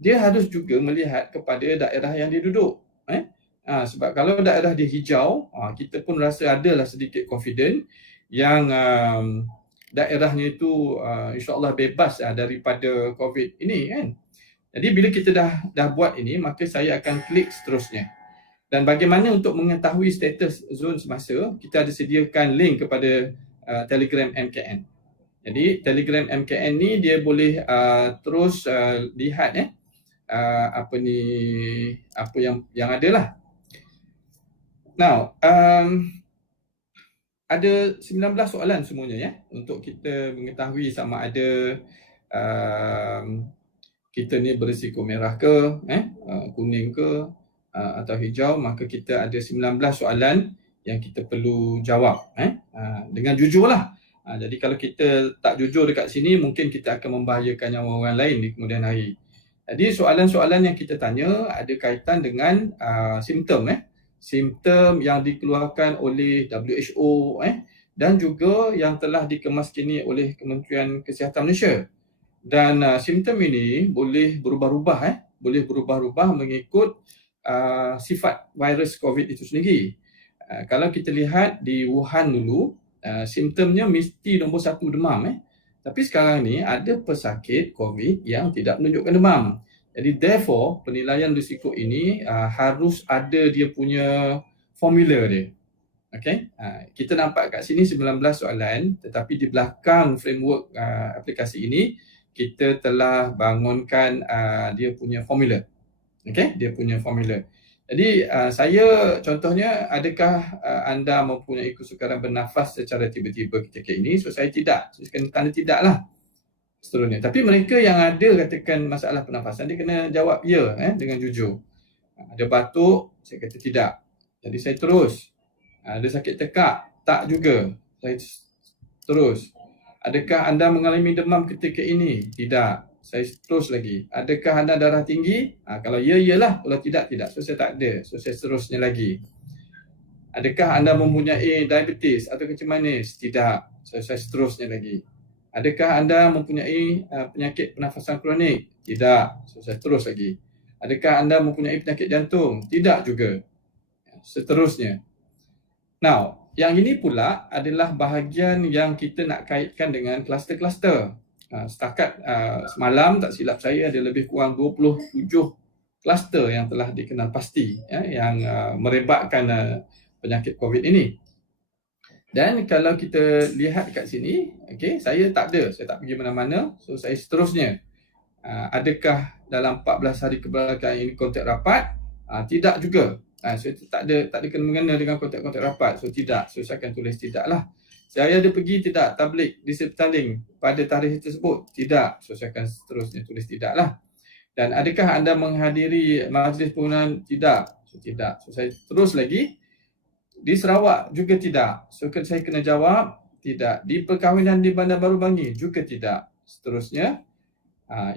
dia harus juga melihat kepada daerah yang dia duduk. Sebab kalau daerah dia hijau, kita pun rasa adalah sedikit confident yang daerahnya itu insya-Allah bebas daripada COVID ini kan. Jadi bila kita dah buat ini, maka saya akan klik seterusnya. Dan bagaimana untuk mengetahui status zon semasa, kita ada sediakan link kepada Telegram MKN. Jadi Telegram MKN ni dia boleh terus lihat apa yang ada lah. Now, ada 19 soalan semuanya untuk kita mengetahui sama ada kita ni berisiko merah ke, kuning ke atau hijau. Maka kita ada 19 soalan yang kita perlu jawab dengan jujur lah. Jadi kalau kita tak jujur dekat sini, mungkin kita akan membahayakan nyawa orang lain di kemudian hari. Jadi soalan-soalan yang kita tanya ada kaitan dengan simptom simptom yang dikeluarkan oleh WHO dan juga yang telah dikemaskini oleh Kementerian Kesihatan Malaysia. Dan simptom ini boleh berubah-ubah boleh berubah-ubah mengikut sifat virus COVID itu sendiri. Kalau kita lihat di Wuhan dulu, simptomnya mesti nombor 1 demam tapi sekarang ni ada pesakit COVID yang tidak menunjukkan demam. Jadi therefore penilaian risiko ini harus ada dia punya formula dia. Okey, kita nampak kat sini 19 soalan, tetapi di belakang framework aplikasi ini kita telah bangunkan dia punya formula. Okey, dia punya formula. Jadi saya contohnya, adakah anda mempunyai kesukaran bernafas secara tiba-tiba ketika ini? So saya tidak. So saya kena tanda tidak lah. Seterusnya. Tapi mereka yang ada katakan masalah pernafasan, dia kena jawab ya dengan jujur. Ada batuk, saya kata tidak. Jadi saya terus. Ada sakit tekak? Tak juga. Saya terus. Adakah anda mengalami demam ketika ini? Tidak. Saya terus lagi. Adakah anda darah tinggi? Kalau ya, iyalah. Kalau tidak, tidak. So saya tak ada. So saya seterusnya lagi. Adakah anda mempunyai diabetes atau kencing manis? Tidak. So saya seterusnya lagi. Adakah anda mempunyai penyakit pernafasan kronik? Tidak. So saya terus lagi. Adakah anda mempunyai penyakit jantung? Tidak juga. Seterusnya. Now, yang ini pula adalah bahagian yang kita nak kaitkan dengan kluster-kluster. Setakat semalam tak silap saya ada lebih kurang 27 kluster yang telah dikenal pasti yang merebakkan penyakit COVID ini. Dan kalau kita lihat kat sini, saya tak ada, saya tak pergi mana-mana. So saya seterusnya. Adakah dalam 14 hari kebelakang ini kontak rapat? Tidak juga. So tak ada kena-mengena dengan kontak-kontak rapat. So tidak. So saya akan tulis tidak lah. Saya ada pergi tidak tablik di Septaling pada tarikh tersebut? Tidak. So saya akan seterusnya tulis tidak lah. Dan adakah anda menghadiri majlis pengurusan? Tidak. So tidak. So saya terus lagi. Di Sarawak juga tidak. So saya kena jawab tidak. Di perkahwinan di Bandar Baru Bangi juga tidak. Seterusnya.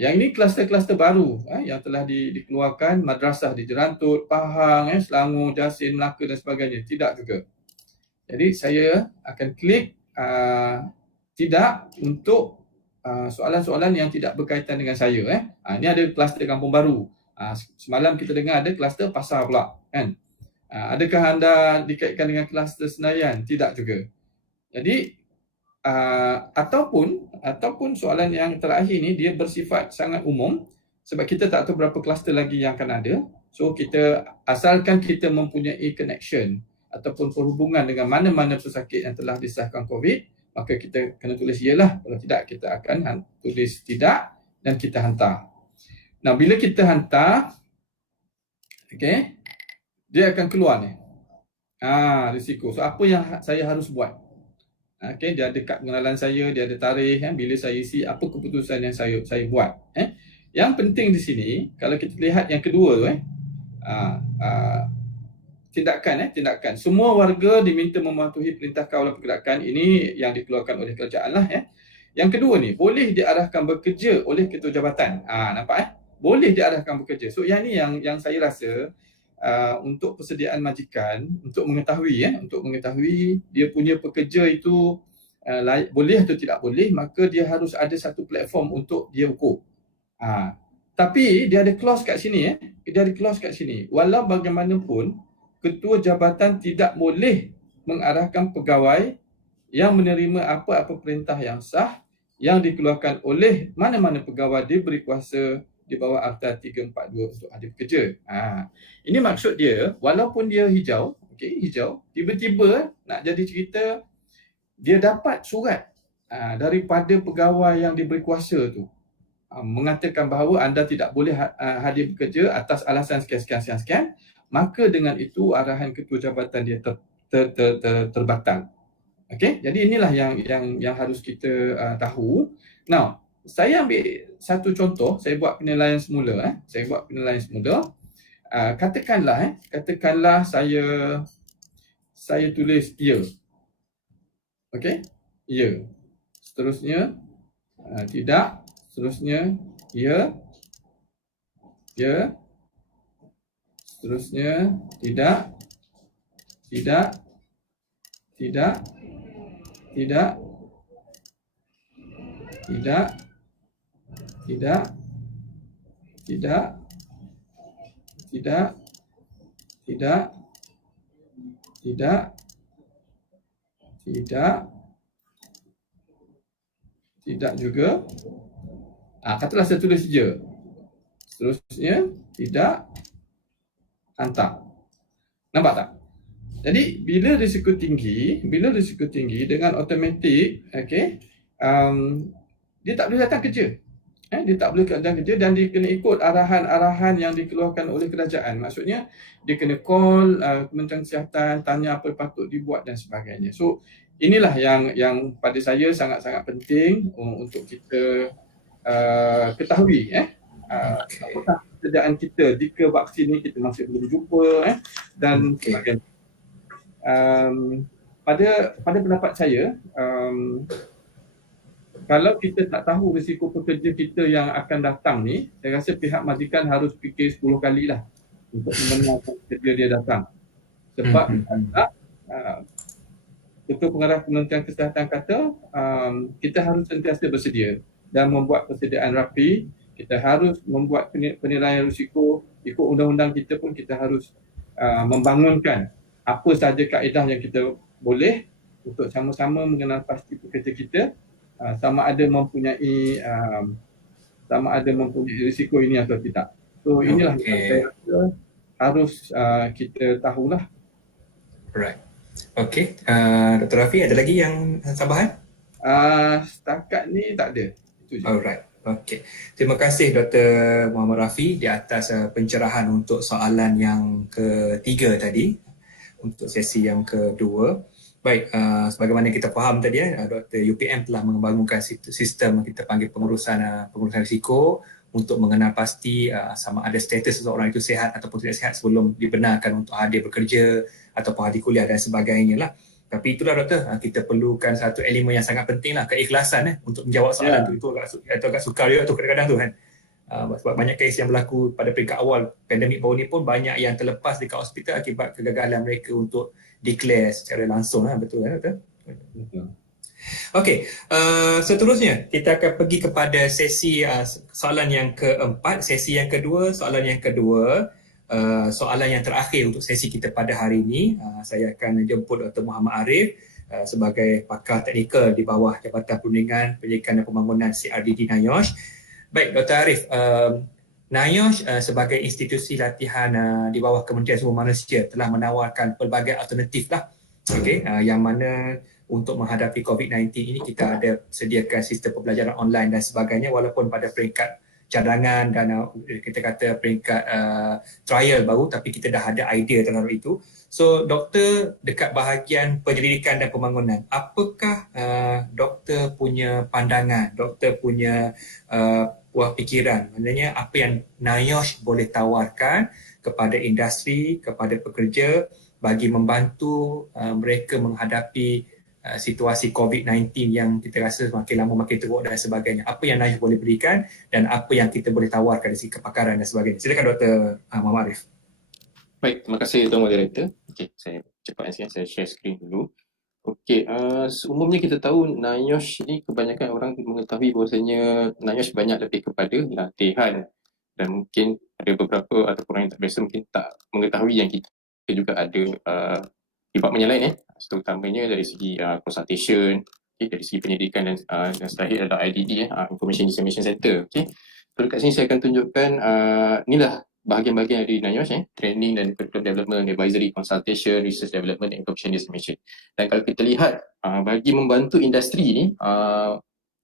Yang ini kluster-kluster baru yang telah dikeluarkan. Madrasah di Jerantut, Pahang, Selangor, Jasin, Melaka dan sebagainya. Tidak juga. Jadi saya akan klik tidak untuk soalan-soalan yang tidak berkaitan dengan saya. Ini ada kluster Kampung Baru. Semalam kita dengar ada kluster pasar pula kan. Adakah anda dikaitkan dengan kluster Senayan? Tidak juga. Jadi ataupun soalan yang terakhir ni dia bersifat sangat umum sebab kita tak tahu berapa kluster lagi yang akan ada. So kita asalkan kita mempunyai connection ataupun perhubungan dengan mana-mana pesakit yang telah disahkan COVID, maka kita kena tulis iyalah. Kalau tidak, kita akan tulis tidak dan kita hantar. Nah, bila kita hantar, dia akan keluar ni. Risiko. So apa yang saya harus buat? Dia ada kad pengenalan saya, dia ada tarikh bila saya isi apa keputusan yang saya buat. Yang penting di sini, kalau kita lihat yang kedua tu, tindakan. Semua warga diminta mematuhi perintah kawalan pergerakan. Ini yang dikeluarkan oleh kerajaan lah ya. Yang kedua ni, boleh diarahkan bekerja oleh ketua jabatan. Nampak boleh diarahkan bekerja. So yang ni yang saya rasa untuk persediaan majikan untuk mengetahui dia punya pekerja itu boleh atau tidak boleh, maka dia harus ada satu platform untuk dia ukur. Tapi dia ada clause kat sini walau bagaimanapun ketua jabatan tidak boleh mengarahkan pegawai yang menerima apa-apa perintah yang sah yang dikeluarkan oleh mana-mana pegawai diberi kuasa di bawah Akta 342 untuk ada bekerja. Ini maksud dia, walaupun dia hijau, tiba-tiba nak jadi cerita, dia dapat surat daripada pegawai yang diberi kuasa tu mengatakan bahawa anda tidak boleh hadir bekerja atas alasan sekian, maka dengan itu arahan ketua jabatan dia terbatal. Jadi inilah yang harus kita tahu. Now, saya ambil satu contoh, saya buat penilaian semula. Katakanlah saya tulis ya. Ya. Seterusnya tidak. Seterusnya ya. Seterusnya tidak. Tidak juga. Katalah saya tulis je. Seterusnya tidak, hantar. Nampak tak? Jadi bila risiko tinggi dengan automatik, dia tak boleh datang kerja. Dia tak boleh datang kerja dan dia kena ikut arahan-arahan yang dikeluarkan oleh kerajaan. Maksudnya dia kena call Kementerian Kesihatan, tanya apa patut dibuat dan sebagainya. So inilah yang pada saya sangat-sangat penting untuk kita ketahui apakah keadaan kita jika vaksin ni kita masih belum jumpa dan sebagainya. Pada pendapat saya, kalau kita tak tahu risiko pekerja kita yang akan datang ni, saya rasa pihak majikan harus fikir 10 kali lah untuk membenarkan pekerja dia datang. Sebab Ketua Pengarah Kementerian Kesihatan kata kita harus sentiasa bersedia dan membuat persediaan rapi. Kita harus membuat penilaian risiko. Ikut undang-undang kita pun kita harus membangunkan apa sahaja kaedah yang kita boleh untuk sama-sama mengenal pasti pekerja kita, sama ada mempunyai risiko ini atau tidak. So inilah yang saya rasa harus kita tahulah. Right. Okey, Dr. Rafi, ada lagi yang tambahan? Setakat ni tak ada. Itu je. Alright. Okey. Terima kasih Dr. Muhammad Rafi di atas pencerahan untuk soalan yang ketiga tadi, untuk sesi yang kedua. Baik, sebagaimana kita faham tadi, Dr. UPM telah membangunkan sistem kita panggil pengurusan risiko untuk mengenal pasti sama ada status seseorang itu sihat ataupun tidak sihat sebelum dibenarkan untuk hadir bekerja ataupun hadir kuliah dan sebagainya lah. Tapi itulah doktor, kita perlukan satu elemen yang sangat penting lah, keikhlasan untuk menjawab soalan tu. Itu agak sukar juga tu kadang-kadang tu kan. Sebab banyak kes yang berlaku pada peringkat awal pandemik baru ni pun banyak yang terlepas dekat hospital akibat kegagalan mereka untuk declare secara langsung lah. Betul kan doktor? Betul. Okey, seterusnya kita akan pergi kepada sesi soalan yang keempat, sesi yang kedua, soalan yang kedua. Soalan yang terakhir untuk sesi kita pada hari ini, saya akan jemput Dr. Muhammad Arif sebagai pakar teknikal di bawah Jabatan Perundingan Pendidikan dan Pembangunan CRDD NIOSH. Baik Dr. Arif, NIOSH sebagai institusi latihan di bawah Kementerian Sumber Manusia telah menawarkan pelbagai alternatif lah, yang mana untuk menghadapi COVID-19 ini kita ada sediakan sistem pembelajaran online dan sebagainya, walaupun pada peringkat cadangan dan kita kata peringkat trial baru, tapi kita dah ada idea terhadap itu. So doktor dekat bahagian penyelidikan dan pembangunan, apakah doktor punya pandangan, doktor punya buah fikiran. Maknanya apa yang NIOSH boleh tawarkan kepada industri, kepada pekerja bagi membantu mereka menghadapi situasi COVID-19 yang kita rasa makin lama makin teruk dan sebagainya. Apa yang NIOSH boleh berikan dan apa yang kita boleh tawarkan dari segi kepakaran dan sebagainya. Silakan Dr. Muhammad Arif. Baik, terima kasih Tuan Moderator. Okey, saya cepat sikit, saya share screen dulu. Okey, umumnya kita tahu NIOSH ni kebanyakan orang mengetahui bahawasanya NIOSH banyak lebih kepada latihan, dan mungkin ada beberapa ataupun orang yang tak biasa mungkin tak mengetahui yang kita juga ada department yang lain, terutamanya dari segi consultation, dari segi pendidikan dan terakhir adalah IDD, Information Dissemination Center. Okey, so dekat sini saya akan tunjukkan inilah bahagian-bahagian dari NIOSH, training dan curriculum development, advisory, consultation, research development dan information dissemination. Dan kalau kita lihat bagi membantu industri ni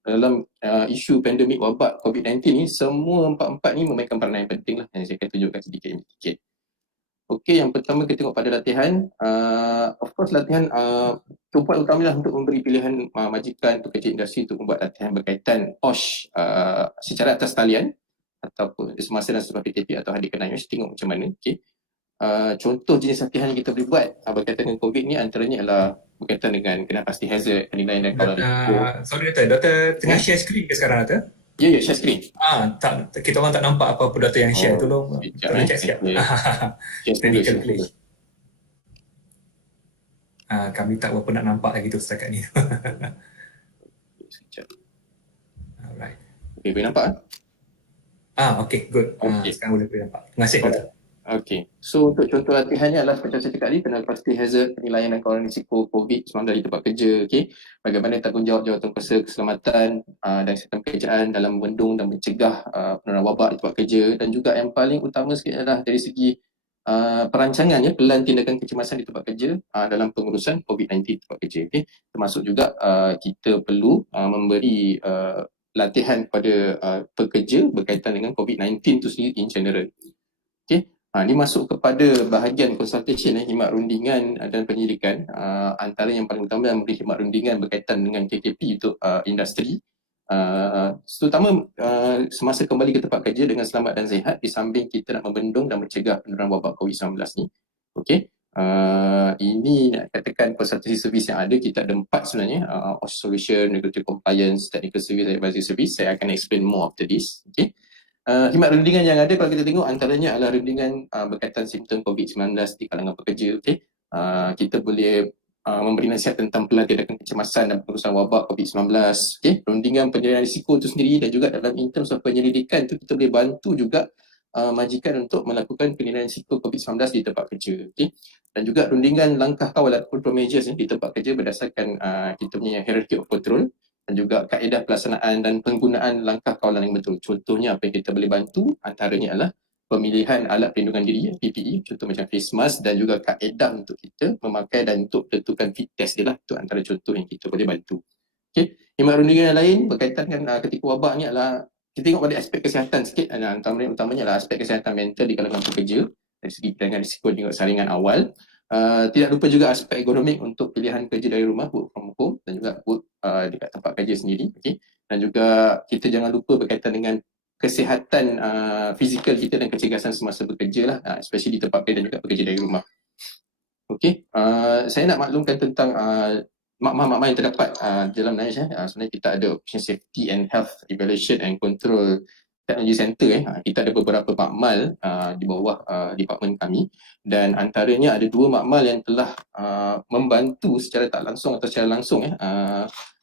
dalam isu pandemik wabak COVID-19 ni, semua empat-empat ni memainkan peranan yang penting lah, yang saya akan tunjukkan sedikit. Okey, yang pertama kita tengok pada latihan. Of course latihan tumpuan utamalah untuk memberi pilihan majikan pekerja industri untuk membuat latihan berkaitan OSH secara atas talian ataupun semasa dan selepas PKP atau hadirkan NIOSH, tengok macam mana. Okey. Contoh jenis latihan yang kita boleh buat berkaitan dengan COVID ni antaranya adalah berkaitan dengan kena pasti hazard, penilaian dan kawalan risiko. Sorry Doktor tengah share screen ke sekarang Doktor? Ya, share screen. Kita orang tak nampak apa-apa Doktor yang share. Tolong check sikit. Technical glitch. Kami tak berapa nak nampak lagi tu setakat ni. Alright. Okey, boleh nampak? Okay, good. Okay. Sekarang boleh nampak. Terima kasih Doktor. Okey, so untuk contoh latihannya adalah macam saya cakap tadi, penilaian pasti hazard, penilaian dan kawalan risiko COVID-19 di tempat kerja. Okey, bagaimana tanggungjawab jawatan kuasa keselamatan dan kesihatan pekerjaan dalam membendung dan mencegah penularan wabak di tempat kerja, dan juga yang paling utama sekali adalah dari segi perancangan pelan tindakan kecemasan di tempat kerja dalam pengurusan COVID-19 di tempat kerja. Okey, termasuk juga kita perlu memberi latihan kepada pekerja berkaitan dengan COVID-19 itu sendiri in general. Okey. Ini masuk kepada bahagian consultation, khidmat rundingan dan penyelidikan. Antara yang paling utama yang memberi khidmat rundingan berkaitan dengan KKP untuk industri. Terutama semasa kembali ke tempat kerja dengan selamat dan sihat, di samping kita nak membendung dan mencegah penularan wabak COVID-19 ni. Okey. Ini nak katakan consultancy service yang ada, kita ada 4 sebenarnya. OSH Solution, Regulatory Compliance, Technical Service dan Advisory Service. Saya akan explain more after this. Okey. Khidmat rundingan yang ada kalau kita tengok antaranya adalah rundingan berkaitan simptom COVID-19 di kalangan pekerja. Okay? Kita boleh memberi nasihat tentang pelan tindakan kecemasan dan pengurusan wabak COVID-19. Okay? Rundingan penilaian risiko itu sendiri, dan juga dalam in terms of penyelidikan itu kita boleh bantu juga majikan untuk melakukan penilaian risiko COVID-19 di tempat kerja. Okay? Dan juga rundingan langkah kawal atau control measures di tempat kerja berdasarkan kita punya hierarchy of control, dan juga kaedah pelaksanaan dan penggunaan langkah kawalan yang betul. Contohnya apa yang kita boleh bantu antaranya adalah pemilihan alat perlindungan diri, PPE, contoh macam face mask, dan juga kaedah untuk kita memakai dan untuk tentukan fit test dia lah. Itu antara contoh yang kita boleh bantu. Okay. Khidmat rundingan yang lain berkaitan dengan ketika wabak ni adalah kita tengok pada aspek kesihatan sikit. Utamanya adalah aspek kesihatan mental di kalangan pekerja dari segi dengan risiko juga saringan awal. Tidak lupa juga aspek ergonomik untuk pilihan kerja dari rumah, work from home, dan juga work dekat tempat kerja sendiri. Okay? Dan juga kita jangan lupa berkaitan dengan kesihatan fizikal kita dan kecergasan semasa bekerja lah, especially di tempat kerja dan juga bekerja dari rumah. Okay? Saya nak maklumkan tentang makmah-makmah yang terdapat dalam NIOSH. Sebenarnya kita ada Occupation Safety and Health Evaluation and Control Technology Center. Kita ada beberapa makmal di bawah department kami, dan antaranya ada 2 makmal yang telah membantu secara tak langsung atau secara langsung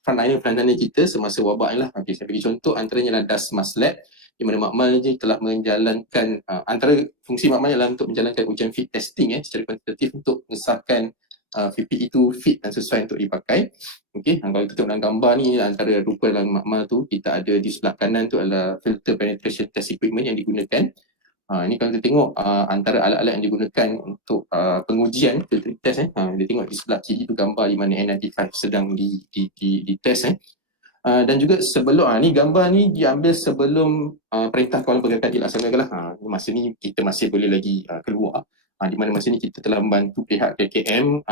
frontliner kita semasa wabak ni lah. Okay, saya bagi contoh, antaranya adalah DASMAS Lab, di mana makmal ini telah menjalankan antara fungsi makmalnya adalah untuk menjalankan ujian fit testing secara kuantitatif untuk mengesahkan PPE itu fit dan sesuai untuk dipakai. Okey, kalau kita tengok dalam gambar ni, antara rupa dalam makmal tu, kita ada di sebelah kanan tu adalah filter penetration test equipment yang digunakan. Ini kalau kita tengok antara alat-alat yang digunakan untuk pengujian filter test. Kita tengok di sebelah kiri tu gambar di mana N95 sedang di test. Dan juga sebelum ni gambar ni diambil sebelum perintah kawalan pergerakan dilaksanakan lah. Masa ni kita masih boleh lagi keluar. Di mana masa ni kita telah membantu pihak KKM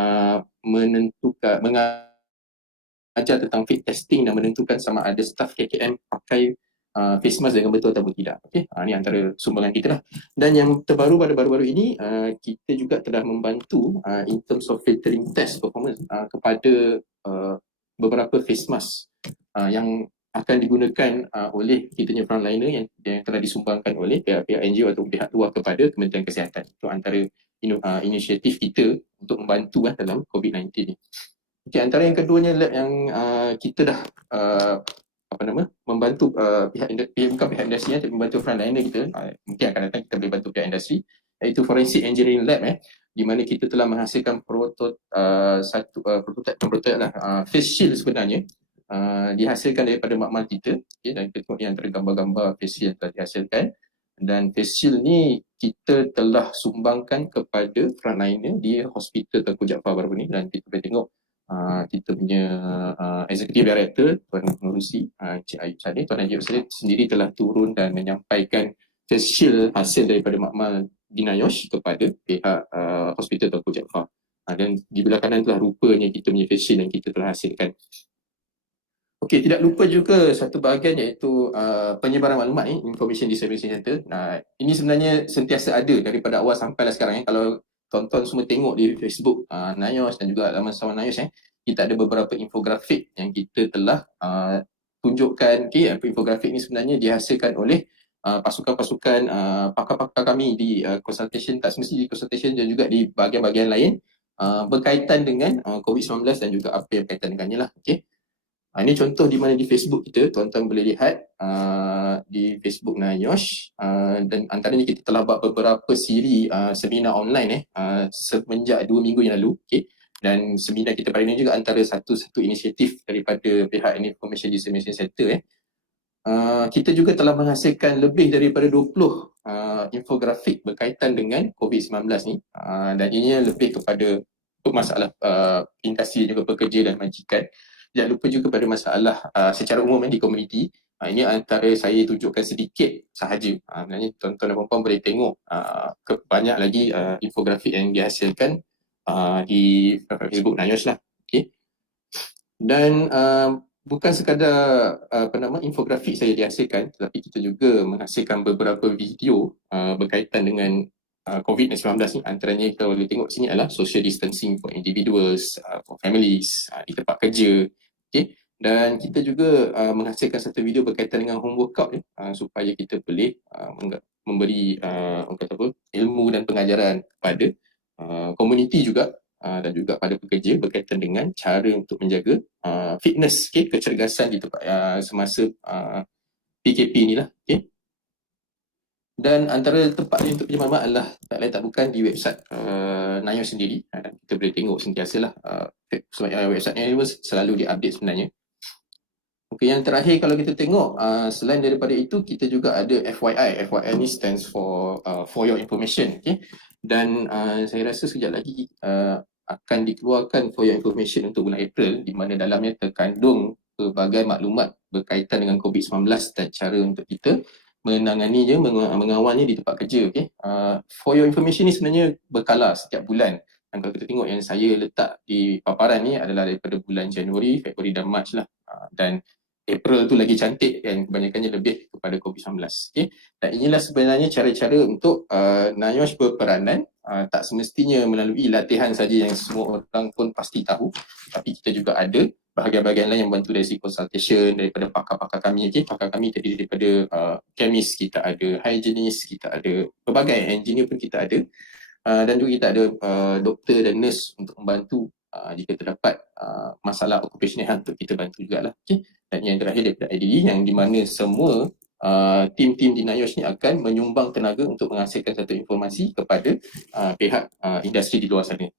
mengajar tentang fit testing dan menentukan sama ada staf KKM pakai face mask dengan betul ataupun tidak. Okey, ini antara sumbangan kita lah. Dan yang terbaru pada baru-baru ini, kita juga telah membantu in terms of filtering test performance kepada beberapa face mask yang akan digunakan oleh kita punya frontliner yang telah disumbangkan oleh pihak-pihak NGO atau pihak luar kepada Kementerian Kesihatan. Itu antara inisiatif kita untuk membantu dalam COVID-19 ni. Okay, antara yang keduanya lab yang kita dah membantu bukan pihak industri tapi membantu frontliner kita, mungkin akan datang kita boleh bantu pihak industri, iaitu Forensic Engineering Lab di mana kita telah menghasilkan prototype face shield sebenarnya dihasilkan daripada makmal kita, dan kita tengok ni antara gambar-gambar face shield yang telah dihasilkan. Dan face shield ni kita telah sumbangkan kepada frontliner di Hospital Tengku Jaafar baru ni, dan kita boleh tengok kita punya Executive Director Tuan Nurusi Encik Ayub Saleh, Tuan Ayub Saleh sendiri telah turun dan menyampaikan face shield hasil daripada makmal di NIOSH kepada pihak Hospital Tengku Jaafar. Dan di belah kanan telah rupanya kita punya face shield yang kita telah hasilkan. Okey, tidak lupa juga satu bahagian iaitu penyebaran maklumat Information Dissemination Center. Ini sebenarnya sentiasa ada daripada awal sampailah sekarang. Kalau tonton semua tengok di Facebook NIOSH dan juga laman sawan NIOSH, kita ada beberapa infografik yang kita telah tunjukkan. Infografik ini sebenarnya dihasilkan oleh pasukan-pasukan pakar-pakar kami di consultation, tak semestinya di consultation dan juga di bahagian-bahagian lain berkaitan dengan COVID-19 dan juga apa yang berkaitan dengannya lah. Okay. Ini contoh di mana di Facebook kita, tuan-tuan boleh lihat di Facebook NIOSH, dan antaranya kita telah buat beberapa siri seminar online semenjak 2 minggu yang lalu. Okay. Dan seminar kita pada ini juga antara satu inisiatif daripada pihak Information Dissemination Center. Kita juga telah menghasilkan lebih daripada 20 infografik berkaitan dengan COVID-19 ni, dan ini lebih kepada masalah industri juga pekerja dan majikan. Jangan lupa juga pada masalah secara umum di komuniti. Ini antara saya tunjukkan sedikit sahaja. Sebenarnya tuan-tuan dan puan-puan boleh tengok banyak lagi infografik yang dihasilkan di Facebook NIOSH lah. Okay. Dan bukan sekadar infografik saya dihasilkan, tetapi kita juga menghasilkan beberapa video berkaitan dengan COVID-19 ni. Antaranya kita boleh tengok sini adalah social distancing for individuals, for families, di tempat kerja. Okay. Dan kita juga menghasilkan satu video berkaitan dengan home workout supaya kita boleh memberi ilmu dan pengajaran kepada komuniti juga dan juga pada pekerja berkaitan dengan cara untuk menjaga fitness, kecergasan di tempat semasa PKP ni lah. Okay. Dan antara tempat ni untuk pinjam maklumat adalah tak lain tak bukan di website NIOSH sendiri. Dan kita boleh tengok sentiasalah website ni selalu diupdate sebenarnya. Okey, yang terakhir kalau kita tengok selain daripada itu kita juga ada FYI. FYI ni stands for your information. Okay? Dan saya rasa sekejap lagi akan dikeluarkan for your information untuk bulan April, di mana dalamnya terkandung pelbagai maklumat berkaitan dengan COVID-19 dan cara untuk kita menanganinya, mengawalnya di tempat kerja. Okay? For your information ni sebenarnya berkala setiap bulan. Dan kalau kita tengok yang saya letak di paparan ni adalah daripada bulan Januari, Februari dan Mac lah. Dan April tu lagi cantik dan kebanyakannya lebih kepada COVID-19. Okay? Dan inilah sebenarnya cara-cara untuk NIOSH berperanan. Tak semestinya melalui latihan saja yang semua orang pun pasti tahu, tapi kita juga ada bahagian-bahagian lain yang membantu dari segi consultation daripada pakar-pakar kami. Okay? Pakar kami terdiri daripada chemist, kita ada hygienist, kita ada pelbagai engineer pun kita ada, dan juga kita ada doktor dan nurse untuk membantu jika terdapat masalah occupational health untuk kita bantu jugalah. Okay? Dan yang terakhir daripada IDD yang di mana semua tim-tim di NIOSH ni akan menyumbang tenaga untuk menghasilkan satu informasi kepada pihak industri di luar sana.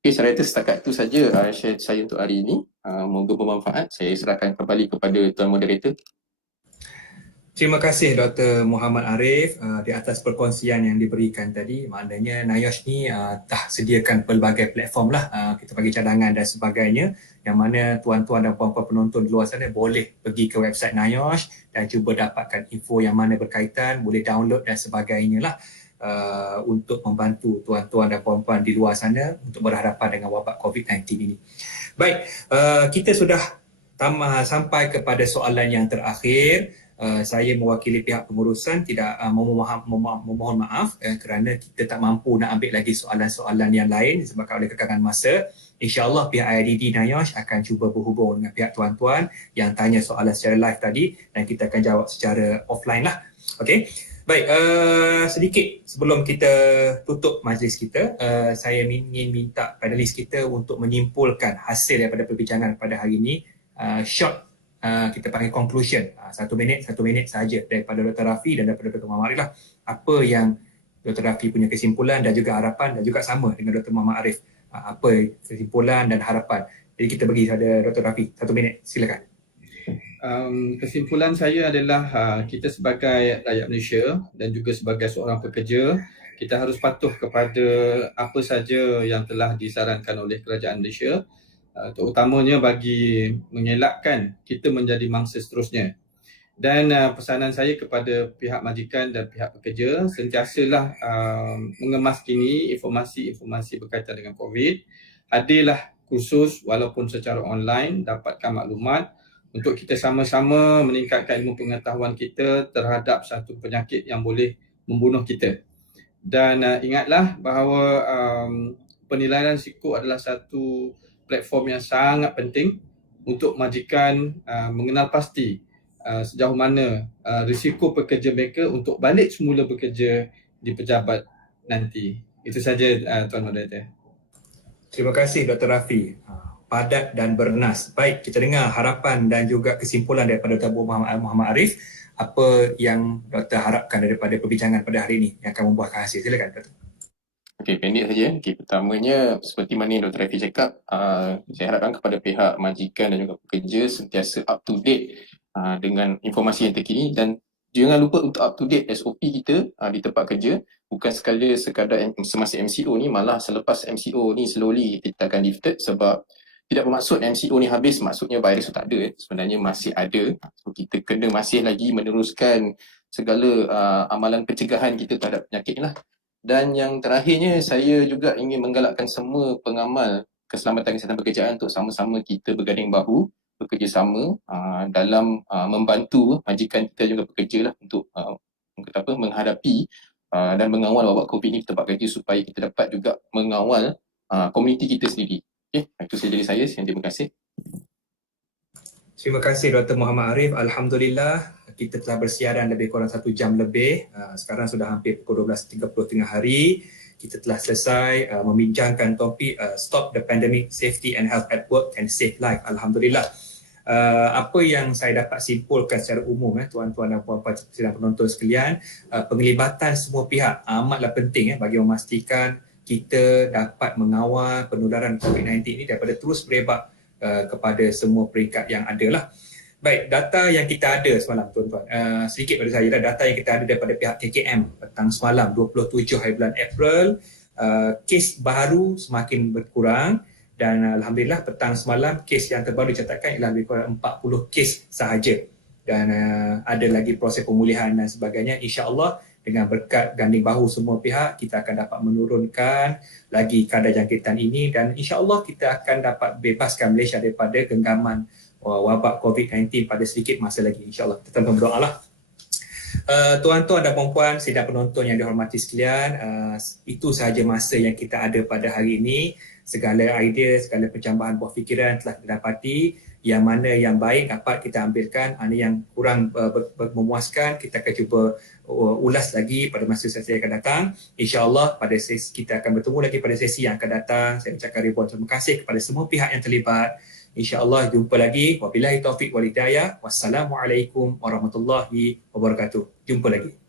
Okay, saya rasa setakat itu saja share saya untuk hari ini. Moga bermanfaat. Saya serahkan kembali kepada Tuan Moderator. Terima kasih Dr. Muhammad Arif di atas perkongsian yang diberikan tadi. Maknanya NIOSH ni dah sediakan pelbagai platform lah, kita bagi cadangan dan sebagainya, yang mana tuan-tuan dan puan-puan penonton di luar sana boleh pergi ke website NIOSH dan cuba dapatkan info yang mana berkaitan, boleh download dan sebagainya lah, untuk membantu tuan-tuan dan puan-puan di luar sana untuk berhadapan dengan wabak COVID-19 ini. Baik, kita sudah sampai kepada soalan yang terakhir. saya mewakili pihak pengurusan tidak memohon maaf kerana kita tak mampu nak ambil lagi soalan-soalan yang lain disebabkan oleh kekangan masa. InsyaAllah pihak IIDD NIOSH akan cuba berhubung dengan pihak tuan-tuan yang tanya soalan secara live tadi dan kita akan jawab secara offline lah. Okey. Baik, sedikit sebelum kita tutup majlis kita, saya ingin minta panelis kita untuk menyimpulkan hasil daripada perbincangan pada hari ini. Short, kita panggil conclusion, 1 minit sahaja daripada Dr. Rafi dan daripada Dr. Muhammad Arif lah. Apa yang Dr. Rafi punya kesimpulan dan juga harapan dan juga sama dengan Dr. Muhammad Arif. Apa kesimpulan dan harapan. Jadi kita bagi pada Dr. Rafi 1 minit, silakan. Kesimpulan saya adalah kita sebagai rakyat Malaysia dan juga sebagai seorang pekerja, kita harus patuh kepada apa saja yang telah disarankan oleh kerajaan Malaysia, terutamanya bagi mengelakkan kita menjadi mangsa seterusnya. Dan pesanan saya kepada pihak majikan dan pihak pekerja, sentiasalah mengemaskini informasi-informasi berkaitan dengan COVID. Hadirlah kursus walaupun secara online, dapatkan maklumat untuk kita sama-sama meningkatkan ilmu pengetahuan kita terhadap satu penyakit yang boleh membunuh kita. Dan ingatlah bahawa penilaian risiko adalah satu platform yang sangat penting untuk majikan mengenal pasti sejauh mana risiko pekerja mereka untuk balik semula bekerja di pejabat nanti. Itu saja Tuan Moderator. Terima kasih Dr. Rafi. Padat dan bernas. Baik, kita dengar harapan dan juga kesimpulan daripada Dr. Muhammad Arif. Apa yang Dr. harapkan daripada perbincangan pada hari ini yang akan membuahkan hasil? Silakan Dr. Okey, pendek saja. Okey, pertamanya seperti mana Dr. Rafi cakap, saya harapkan kepada pihak majikan dan juga pekerja sentiasa up to date dengan informasi yang terkini dan jangan lupa untuk up to date SOP kita di tempat kerja. Bukan sekadar semasa MCO ni, malah selepas MCO ni slowly kita akan lifted sebab tidak bermaksud MCO ni habis, maksudnya virus tu tak ada. Sebenarnya masih ada. So, kita kena masih lagi meneruskan segala amalan pencegahan kita terhadap penyakit ni lah. Dan yang terakhirnya, saya juga ingin menggalakkan semua pengamal keselamatan kesihatan pekerjaan untuk sama-sama kita berganding bahu, bekerjasama dalam membantu majikan kita juga pekerja lah untuk menghadapi dan mengawal wabak COVID ni di tempat kerja supaya kita dapat juga mengawal komuniti kita sendiri. Okay, itu saja dari saya. Terima kasih. Terima kasih Dr. Muhammad Arif. Alhamdulillah kita telah bersiaran lebih kurang 1 jam lebih. Sekarang sudah hampir pukul 12.30 tengah hari. Kita telah selesai membincangkan topik Stop the Pandemic, Safety and Health at Work and Save Life. Alhamdulillah. Apa yang saya dapat simpulkan secara umum, tuan-tuan dan puan-puan dan penonton sekalian, penglibatan semua pihak amatlah penting bagi memastikan kita dapat mengawal penularan COVID-19 ini daripada terus berebak kepada semua peringkat yang ada lah. Baik, data yang kita ada semalam tuan-tuan, sedikit pada saya, data yang kita ada daripada pihak KKM petang semalam 27 hari bulan April, kes baru semakin berkurang dan Alhamdulillah petang semalam kes yang terbaru dicatatkan ialah lebih kurang 40 kes sahaja dan ada lagi proses pemulihan dan sebagainya. InsyaAllah dengan berkat ganding bahu semua pihak, kita akan dapat menurunkan lagi kadar jangkitan ini dan insya-Allah kita akan dapat bebaskan Malaysia daripada genggaman wabak COVID-19 pada sedikit masa lagi. InsyaAllah kita berdoalah. Tuan-tuan dan puan-puan, sidang penonton yang dihormati sekalian, itu sahaja masa yang kita ada pada hari ini. Segala idea, segala pencambahan buah fikiran telah kita dapati. Yang mana yang baik dapat kita ambilkan, mana yang kurang memuaskan kita akan cuba ulas lagi pada masa sesi yang akan datang. InsyaAllah pada sesi kita akan bertemu lagi pada sesi yang akan datang. Saya ucapkan ribuan terima kasih kepada semua pihak yang terlibat. InsyaAllah jumpa lagi. Wabillahi taufiq wal hidayah. Wassalamualaikum warahmatullahi wabarakatuh. Jumpa lagi.